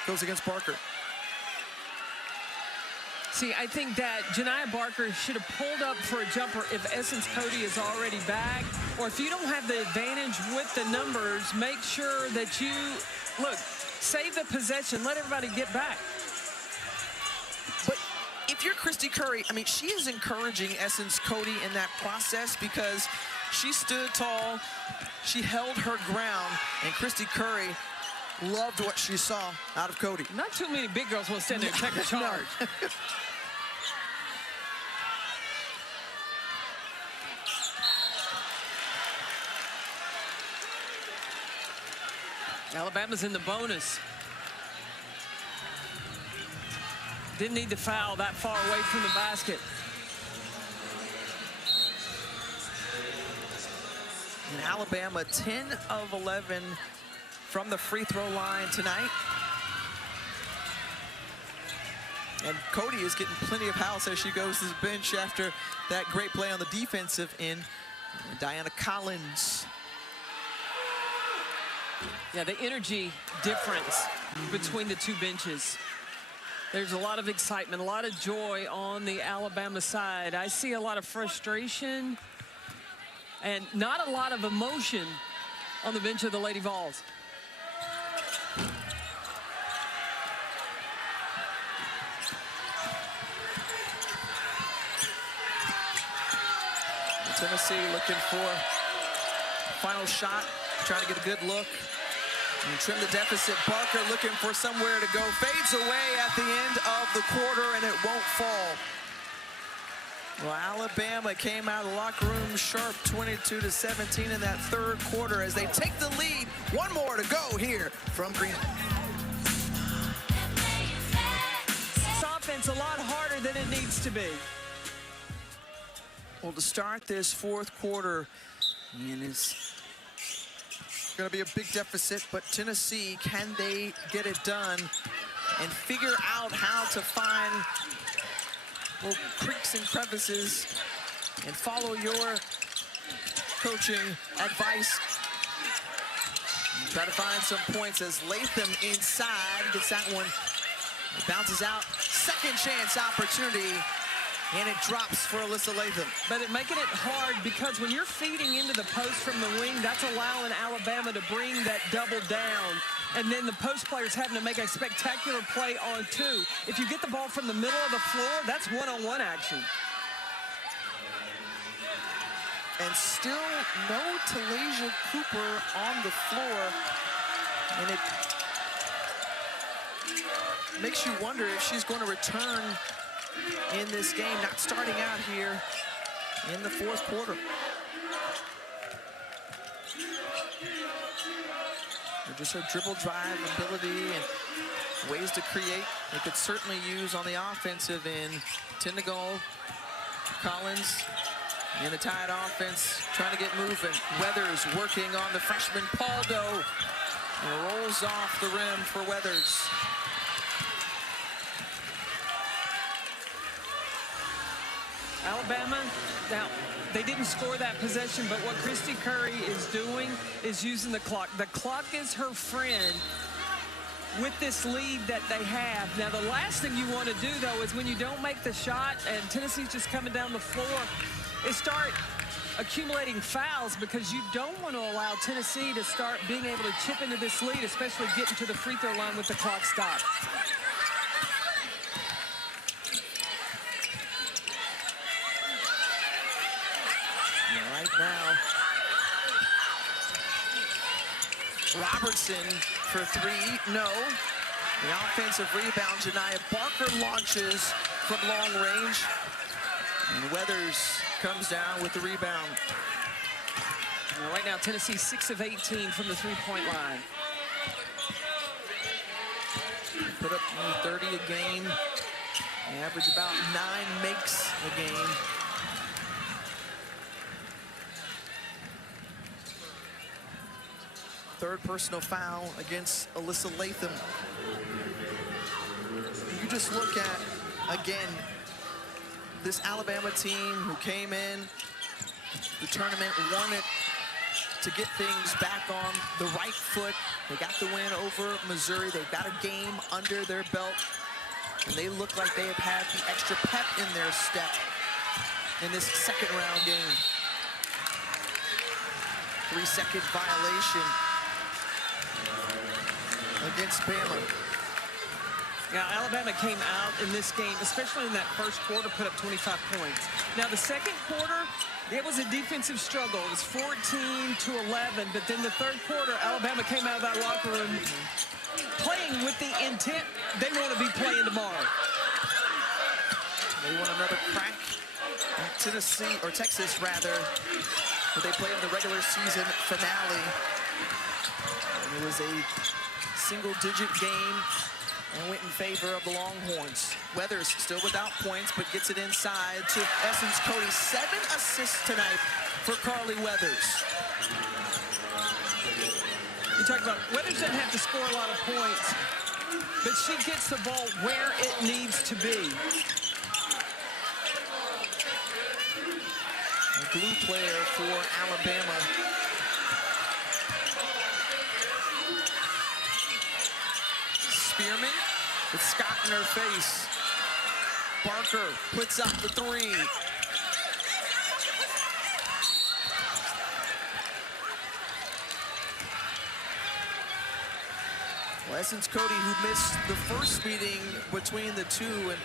goes against Barker. See, I think that Janiah Barker should have pulled up for a jumper if Essence Cody is already back. Or if you don't have the advantage with the numbers, make sure that you, look, save the possession, let everybody get back. But if you're Christy Curry, I mean, she is encouraging Essence Cody in that process because she stood tall, she held her ground, and Christy Curry loved what she saw out of Cody. Not too many big girls will stand there and take a charge. Alabama's in the bonus. Didn't need to foul that far away from the basket. And Alabama 10 of 11 from the free throw line tonight. And Cody is getting plenty of house as she goes to the bench after that great play on the defensive end. And Diana Collins. Yeah, the energy difference between the two benches. There's a lot of excitement, a lot of joy on the Alabama side. I see a lot of frustration and not a lot of emotion on the bench of the Lady Vols. Tennessee looking for a final shot, trying to get a good look. And trim the deficit. Barker looking for somewhere to go. Fades away at the end of the quarter, and it won't fall. Well, Alabama came out of the locker room sharp, 22-17 in that third quarter as they take the lead. One more to go here from Green. This offense a lot harder than it needs to be. Well, to start this fourth quarter, and it's going to be a big deficit, but Tennessee, can they get it done and figure out how to find little creeks and crevices and follow your coaching advice? And try to find some points as Latham inside gets that one. It bounces out. Second chance opportunity. And it drops for Alyssa Latham. But it making it hard because when you're feeding into the post from the wing, that's allowing Alabama to bring that double down. And then the post players having to make a spectacular play on 2. If you get the ball from the middle of the floor, that's one-on-one action. And still no Talaysia Cooper on the floor. And it makes you wonder if she's going to return in this game, not starting out here in the fourth quarter. Just her dribble drive ability and ways to create they could certainly use on the offensive end. 10 to go. Collins in the Tide offense trying to get moving. Weathers working on the freshman Paldo. And rolls off the rim for Weathers. Alabama, now, they didn't score that possession, but what Christy Curry is doing is using the clock. The clock is her friend with this lead that they have. Now, the last thing you want to do, though, is when you don't make the shot and Tennessee's just coming down the floor, is start accumulating fouls because you don't want to allow Tennessee to start being able to chip into this lead, especially getting to the free throw line with the clock stopped. Right now, Robertson for three, no. The offensive rebound, Janiah Barker launches from long range. And Weathers comes down with the rebound. Right now, Tennessee 6 of 18 from the three-point line. Put up nearly 30 a game. They average about 9 makes a game. Third personal foul against Alyssa Latham. You just look at, again, this Alabama team who came in the tournament, wanted to get things back on the right foot. They got the win over Missouri. They've got a game under their belt, and they look like they have had the extra pep in their step in this second round game. 3-second violation against Bama. Now, Alabama came out in this game, especially in that first quarter, put up 25 points. Now, the second quarter, it was a defensive struggle. It was 14-11, but then the third quarter, Alabama came out of that locker room playing with the intent they want to be playing tomorrow. They want another crack at Tennessee, or Texas rather, where they play in the regular season finale. And it was a single-digit game and went in favor of the Longhorns. Weathers still without points, but gets it inside to Essence Cody. 7 assists tonight for Carly Weathers. You talk about Weathers doesn't have to score a lot of points, but she gets the ball where it needs to be. A glue player for Alabama. Spearman with Scott in her face. Barker puts up the three. Well, Essence Cody, who missed the first meeting between the two, and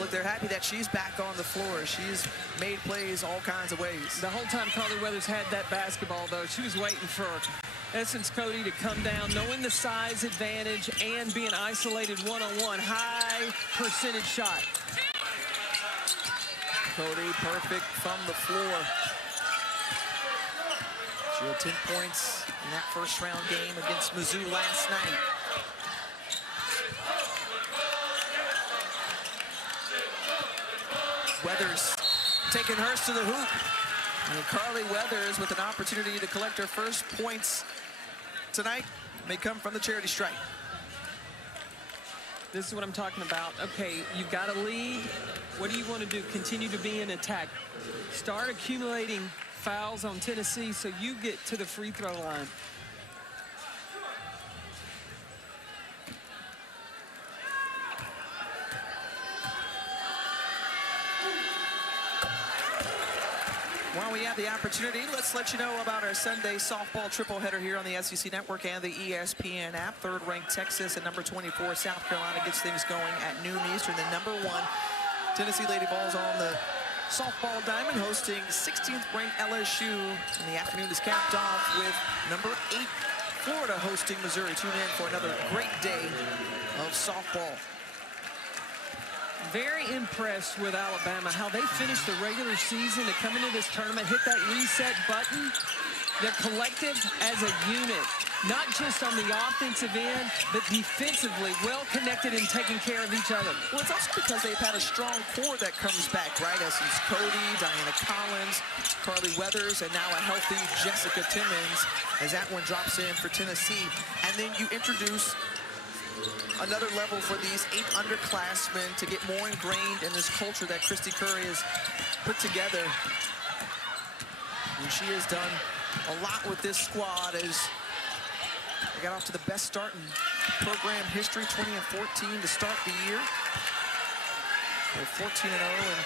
look, they're happy that she's back on the floor. She's made plays all kinds of ways. The whole time Carly Weathers had that basketball, though, she was waiting for Essence Cody to come down, knowing the size advantage and being isolated one-on-one. High percentage shot. Cody perfect from the floor. She had 10 points in that first round game against Mizzou last night. Weathers taking hers to the hoop. And Carly Weathers with an opportunity to collect her first points tonight may come from the charity stripe. This is what I'm talking about. Okay, you've got a lead. What do you want to do? Continue to be in attack. Start accumulating fouls on Tennessee so you get to the free throw line. While we have the opportunity, let's let you know about our Sunday softball triple header here on the SEC Network and the ESPN app. Third-ranked Texas and number 24 South Carolina gets things going at noon Eastern. And number 1 Tennessee Lady Vols on the softball diamond, hosting 16th-ranked LSU. And the afternoon is capped off with number 8 Florida hosting Missouri. Tune in for another great day of softball. Very impressed with Alabama, how they finished the regular season to come into this tournament, hit that reset button. They're collective as a unit, not just on the offensive end, but defensively, well-connected and taking care of each other. Well, it's also because they've had a strong core that comes back, right? Essence Cody, Diana Collins, Carly Weathers, and now a healthy Jessica Timmons as that one drops in for Tennessee. And then you introduce another level for these 8 underclassmen to get more ingrained in this culture that Christy Curry has put together. And she has done a lot with this squad as they got off to the best start in program history, 20-14 to start the year. They're 14-0 in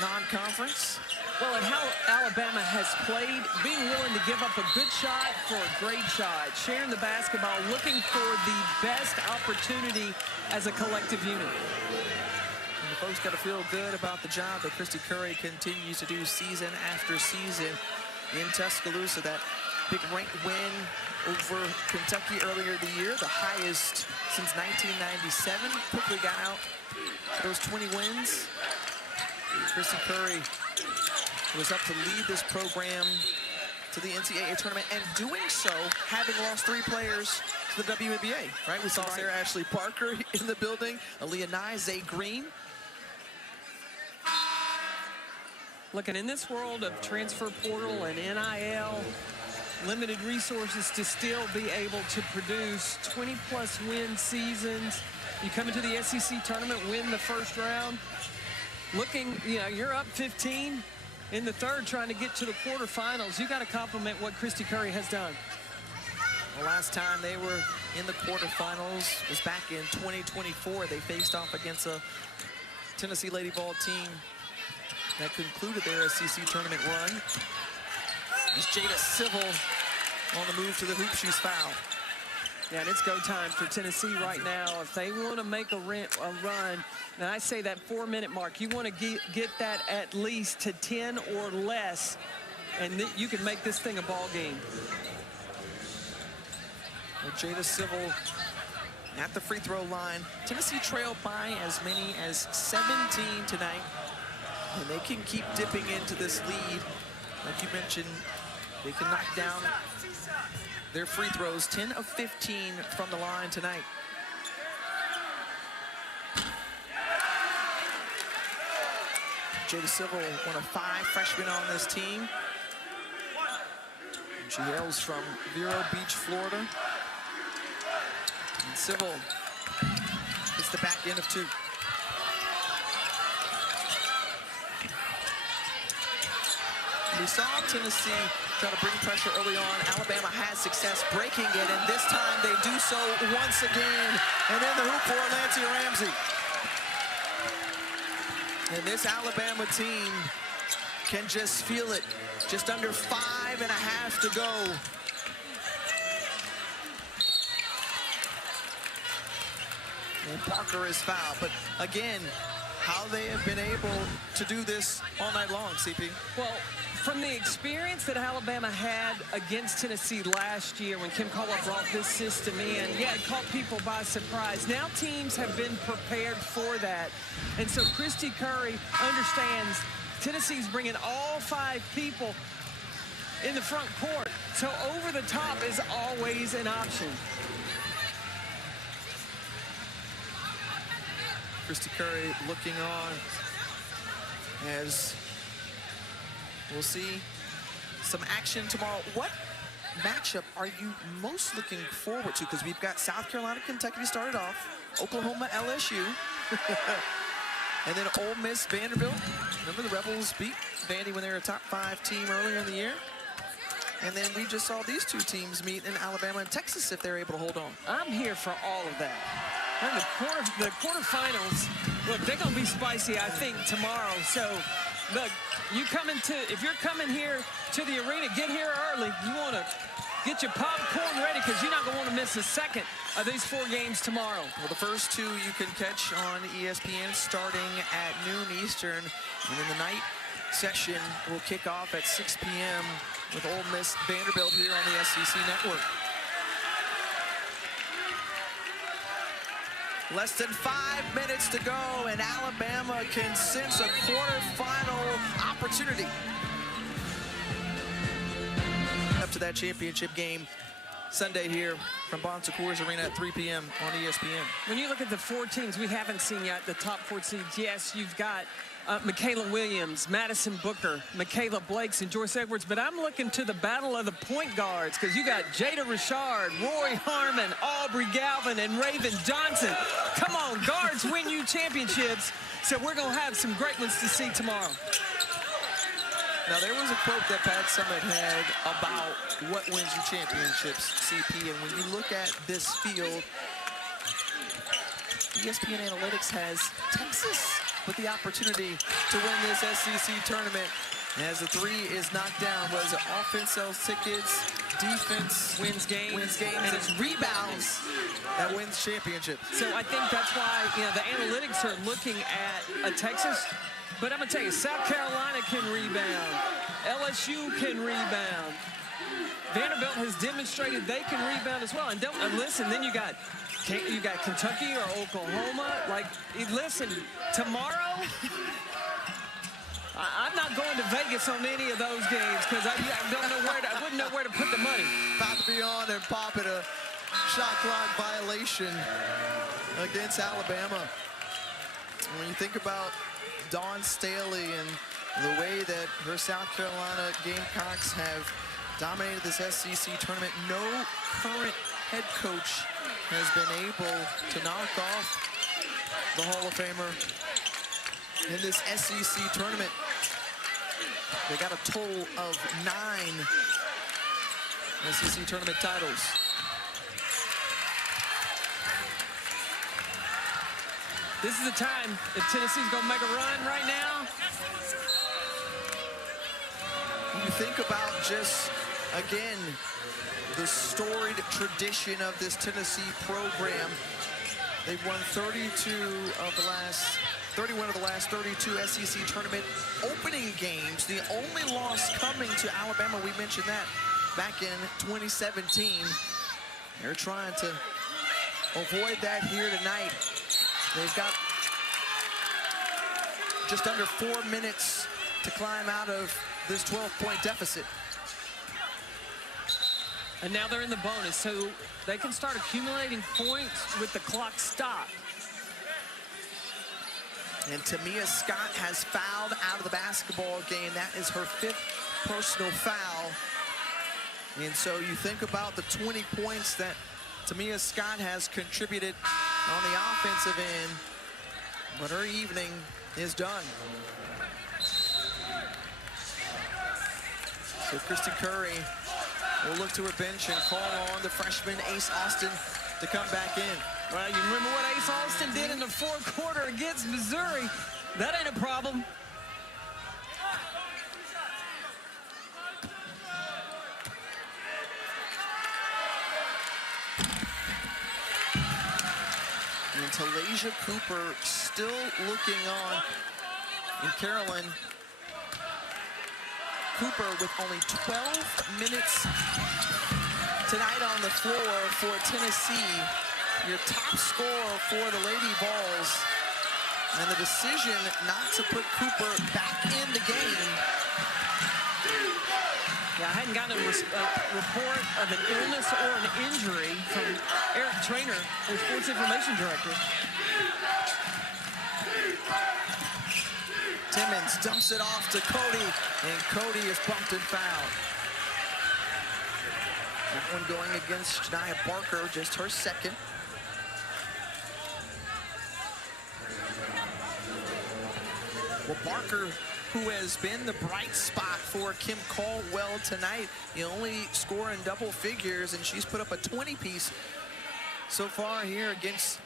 non-conference. Well, and how Alabama has played, being willing to give up a good shot for a great shot, sharing the basketball, looking for the best opportunity as a collective unit. And the folks got to feel good about the job that Christy Curry continues to do season after season in Tuscaloosa. That big ranked win over Kentucky earlier in the year, the highest since 1997. Quickly got out those 20 wins. Christy Curry was up to lead this program to the NCAA tournament, and doing so, having lost 3 players to the WBA, right? We saw Sarah Ashley Parker in the building, Aaliyah Nye, Zay Green. Looking in this world of transfer portal and NIL, limited resources to still be able to produce 20-plus win seasons. You come into the SEC tournament, win the first round. Looking, you're up 15 in the third, trying to get to the quarterfinals. You got to compliment what Christy Curry has done. The last time they were in the quarterfinals was back in 2024. They faced off against a Tennessee Lady Vol team that concluded their SEC tournament run. As Jada Civil on the move to the hoop, she's fouled. Yeah, and it's go time for Tennessee right now. If they want to make a run, and I say that 4-minute mark, you want to get that at least to 10 or less, and you can make this thing a ball game. Well, Jada Civil at the free throw line. Tennessee trailed by as many as 17 tonight, and they can keep dipping into this lead. Like you mentioned, they can knock down their free throws, 10 of 15 from the line tonight. Jada Civil, one of 5 freshmen on this team. And she hails from Vero Beach, Florida. And Civil hits the back end of 2. We saw Tennessee try to bring pressure early on. Alabama had success breaking it, and this time they do so once again. And then the hoop for Lancia Ramsey. And this Alabama team can just feel it. Just under 5.5 to go. And Parker is fouled, but again, how they have been able to do this all night long, CP. Well, from the experience that Alabama had against Tennessee last year when Kim Caldwell brought this system in, yeah, it caught people by surprise. Now teams have been prepared for that. And so Christy Curry understands Tennessee's bringing all 5 people in the front court. So over the top is always an option. Christy Curry looking on as we'll see some action tomorrow. What matchup are you most looking forward to? Because we've got South Carolina, Kentucky started off, Oklahoma, LSU, and then Ole Miss, Vanderbilt. Remember the Rebels beat Vandy when they were a top 5 team earlier in the year? And then we just saw these 2 teams meet in Alabama and Texas if they're able to hold on. I'm here for all of that. And the quarterfinals, look, they're going to be spicy, I think, tomorrow. So, look, if you're coming here to the arena, get here early. You want to get your popcorn ready because you're not going to want to miss a second of these 4 games tomorrow. Well, the first 2 you can catch on ESPN starting at noon Eastern. And then the night session will kick off at 6 p.m. with Ole Miss Vanderbilt here on the SEC Network. Less than 5 minutes to go, and Alabama can sense a quarterfinal opportunity. Up to that championship game Sunday here from Bon Secours Arena at 3 p.m. on ESPN. When you look at the 4 teams we haven't seen yet, the top 4 seeds, yes, you've got Michaela Williams, Madison Booker, Michaela Blakes, and Joyce Edwards, but I'm looking to the battle of the point guards because you got Jada Richard, Rory Harmon, Aubrey Galvin, and Raven Johnson. Come on, guards win you championships, so we're going to have some great ones to see tomorrow. Now, there was a quote that Pat Summitt had about what wins you championships, CP, and when you look at this field, ESPN Analytics has Texas with the opportunity to win this SEC tournament. As the 3 is knocked down, was it offense sells tickets, defense wins games, and it's rebounds that wins championship. So I think that's why the analytics are looking at Texas. But I'm going to tell you, South Carolina can rebound. LSU can rebound. Vanderbilt has demonstrated they can rebound as well. And don't listen, then you got Kentucky or Oklahoma. Like, listen, tomorrow, I'm not going to Vegas on any of those games because I wouldn't know where to put the money. About to be on and popping a shot clock violation against Alabama. When you think about Dawn Staley and the way that her South Carolina Gamecocks have dominated this SEC tournament, no current head coach has been able to knock off the Hall of Famer in this SEC tournament. They got a total of 9 SEC tournament titles. This is the time if Tennessee's going to make a run right now. You think about just, again, the storied tradition of this Tennessee program. They've won 31 of the last 32 SEC tournament opening games. The only loss coming to Alabama, we mentioned that back in 2017. They're trying to avoid that here tonight. They've got just under 4 minutes to climb out of this 12-point deficit. And now they're in the bonus, so they can start accumulating points with the clock stopped. And Tamia Scott has fouled out of the basketball game. That is her 5th personal foul. And so you think about the 20 points that Tamia Scott has contributed on the offensive end, but her evening is done. So Kristen Curry will look to her bench and call on the freshman Ace Austin to come back in. Well, you remember what Ace Austin did in the fourth quarter against Missouri. That ain't a problem. And Talasia Cooper still looking on. And Carolyn Cooper with only 12 minutes tonight on the floor for Tennessee. Your top scorer for the Lady Vols. And the decision not to put Cooper back in the game. Yeah, I hadn't gotten a report of an illness or an injury from Eric Trainer, their sports information director. Timmons dumps it off to Cody, and Cody is bumped and fouled. That one going against Shania Barker, just her 2nd. Well, Barker, who has been the bright spot for Kim Caldwell tonight, the only score in double figures, and she's put up a 20-piece so far here against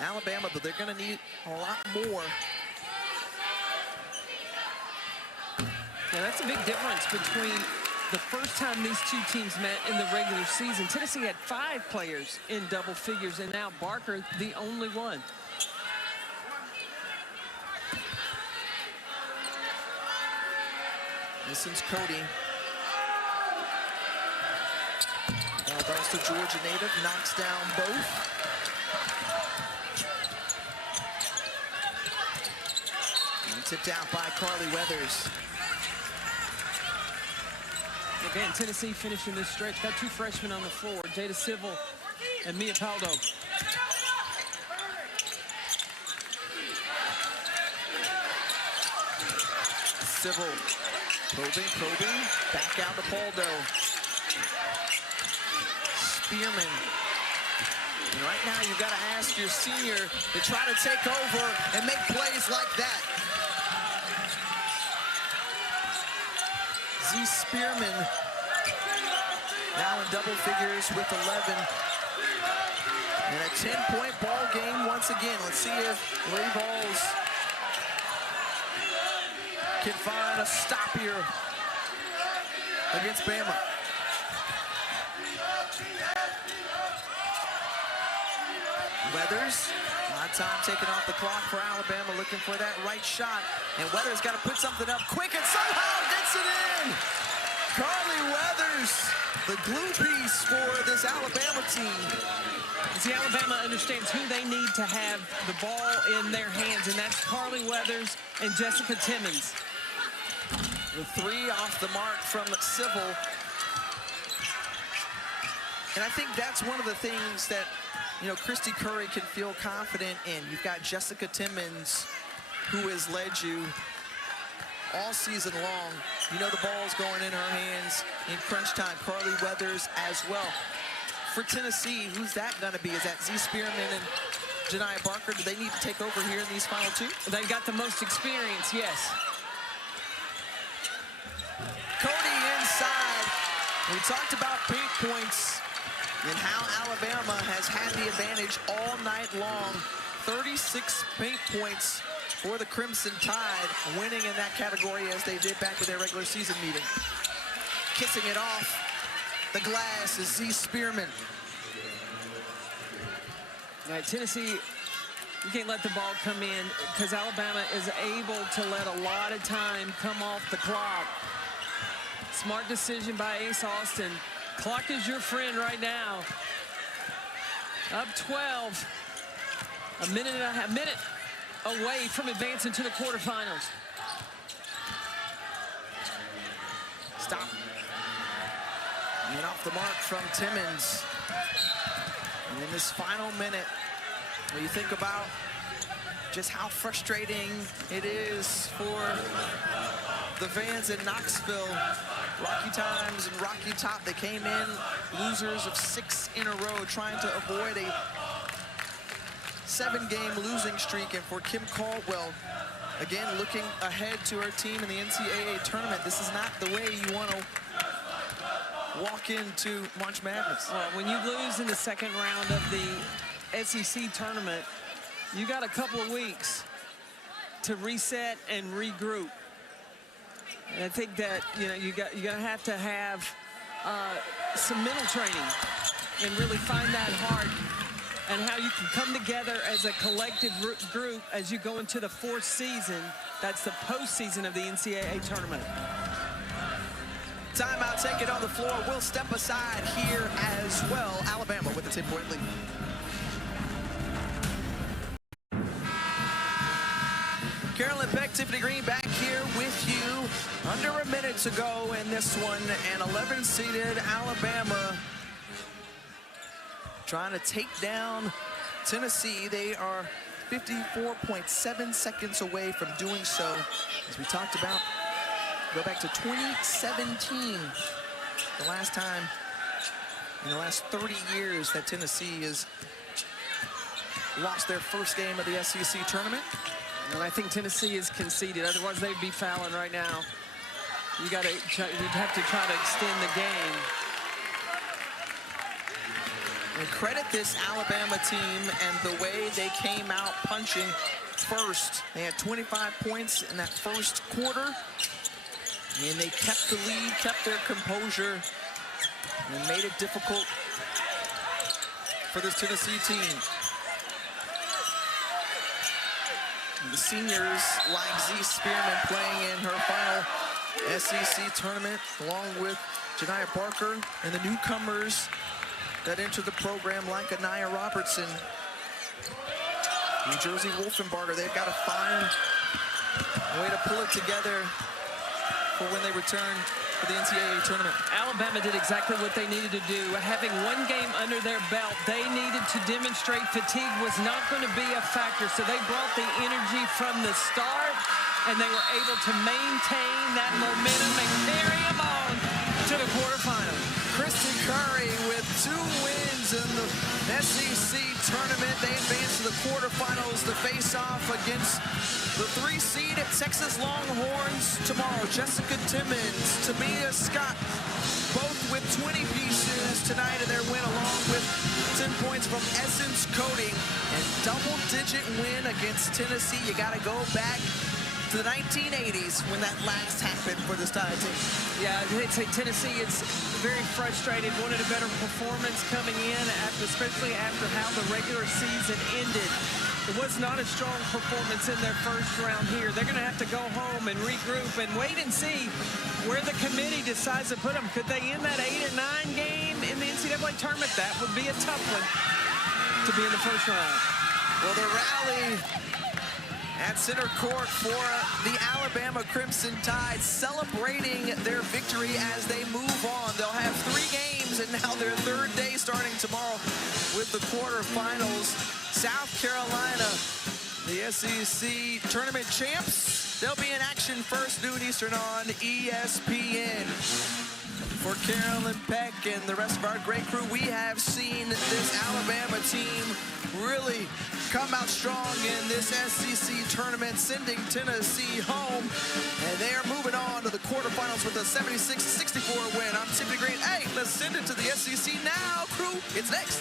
Alabama, but they're going to need a lot more. Yeah, that's a big difference between the first time these two teams met in the regular season. Tennessee had 5 players in double figures, and now Barker, the only one. This is Cody. Now bounce to Georgia native, knocks down both. And tipped out by Carly Weathers. Again, Tennessee finishing this stretch. Got 2 freshmen on the floor, Jada Civil and Mia Paldo. Civil probing, back out to Paldo. Spearman. And right now you've got to ask your senior to try to take over and make plays like that. Z Spearman now in double figures with 11. And a 10-point ball game once again. Let's see if Lady Vols can find a stop here against Bama. Weathers, a lot of time taken off the clock for Alabama, looking for that right shot. And Weathers got to put something up quick and somehow gets it in. Carly Weathers, the glue piece for this Alabama team. See, Alabama understands who they need to have the ball in their hands, and that's Carly Weathers and Jessica Timmons. The three off the mark from Civil. And I think that's one of the things that, you know, Christy Curry can feel confident in. You've got Jessica Timmons, who has led you all season long. You know the ball's going in her hands in crunch time. Carly Weathers as well. For Tennessee, who's that going to be? Is that Z Spearman and Janiah Barker? Do they need to take over here in these final two? They've got the most experience, yes. Cody inside. We talked about paint points and how Alabama has had the advantage all night long. 36 paint points for the Crimson Tide, winning in that category as they did back in their regular season meeting. Kissing it off the glass is Z Spearman. All right, Tennessee, you can't let the ball come in because Alabama is able to let a lot of time come off the clock. Smart decision by Ace Austin. Clock is your friend right now. Up 12. A minute away from advancing to the quarterfinals. Stop. And off the mark from Timmons. And in this final minute, when you think about just how frustrating it is for the fans in Knoxville. Rocky Times and Rocky Top, they came in losers of 6 in a row, trying to avoid a 7-game losing streak. And for Kim Caldwell, again, looking ahead to her team in the NCAA tournament, this is not the way you want to walk into March Madness. Well, when you lose in the second round of the SEC tournament, you got a couple of weeks to reset and regroup. And I think that, you know, you're gonna have to have some mental training and really find that heart and how you can come together as a collective group as you go into the 4th season. That's the postseason of the NCAA tournament. Timeout taken on the floor. We'll step aside here as well. Alabama with a 10-point lead. Carolyn Peck, Tiffany Green back here with you. Under a minute to go in this one, and 11-seeded Alabama trying to take down Tennessee. They are 54.7 seconds away from doing so. As we talked about, go back to 2017, the last time in the last 30 years that Tennessee has lost their first game of the SEC tournament. And I think Tennessee is conceded. Otherwise, they'd be fouling right now. You'd have to try to extend the game. And credit this Alabama team and the way they came out punching first. They had 25 points in that first quarter. And they kept the lead, kept their composure, and made it difficult for this Tennessee team. The seniors like Z Spearman playing in her final SEC tournament, along with Janiah Barker, and the newcomers that entered the program like Anaya Robertson. New Jersey Wolfenbarger, they've got to find a way to pull it together for when they return for the NCAA tournament. Alabama did exactly what they needed to do. Having one game under their belt, they needed to demonstrate fatigue was not going to be a factor. So they brought the energy from the start, and they were able to maintain that momentum and carry them on to the quarterfinals. Christy Curry with 2 wins in the SEC tournament. They advance to the quarterfinals to face off against the 3-seed at Texas Longhorns tomorrow. Jessica Timmons, Tamia Scott, both with 20 pieces tonight in their win, along with 10 points from Essence Coating. And double-digit win against Tennessee. You got to go back to the 1980s when that last happened for this Tide team. Yeah, I'd say Tennessee is very frustrated, wanted a better performance coming in, especially after how the regular season ended. It was not a strong performance in their first round here. They're going to have to go home and regroup and wait and see where the committee decides to put them. Could they end that 8 or 9 game in the NCAA tournament? That would be a tough one to be in the first round. Well, the rally at center court for the Alabama Crimson Tide, celebrating their victory as they move on. They'll have 3 games, and now their 3rd day starting tomorrow with the quarterfinals. South Carolina, the SEC tournament champs. They'll be in action first, noon Eastern on ESPN. For Carolyn Peck and the rest of our great crew, we have seen this Alabama team really come out strong in this SEC tournament, sending Tennessee home. And they are moving on to the quarterfinals with a 76-64 win. I'm Tiffany Green. Hey, let's send it to the SEC now, crew. It's next.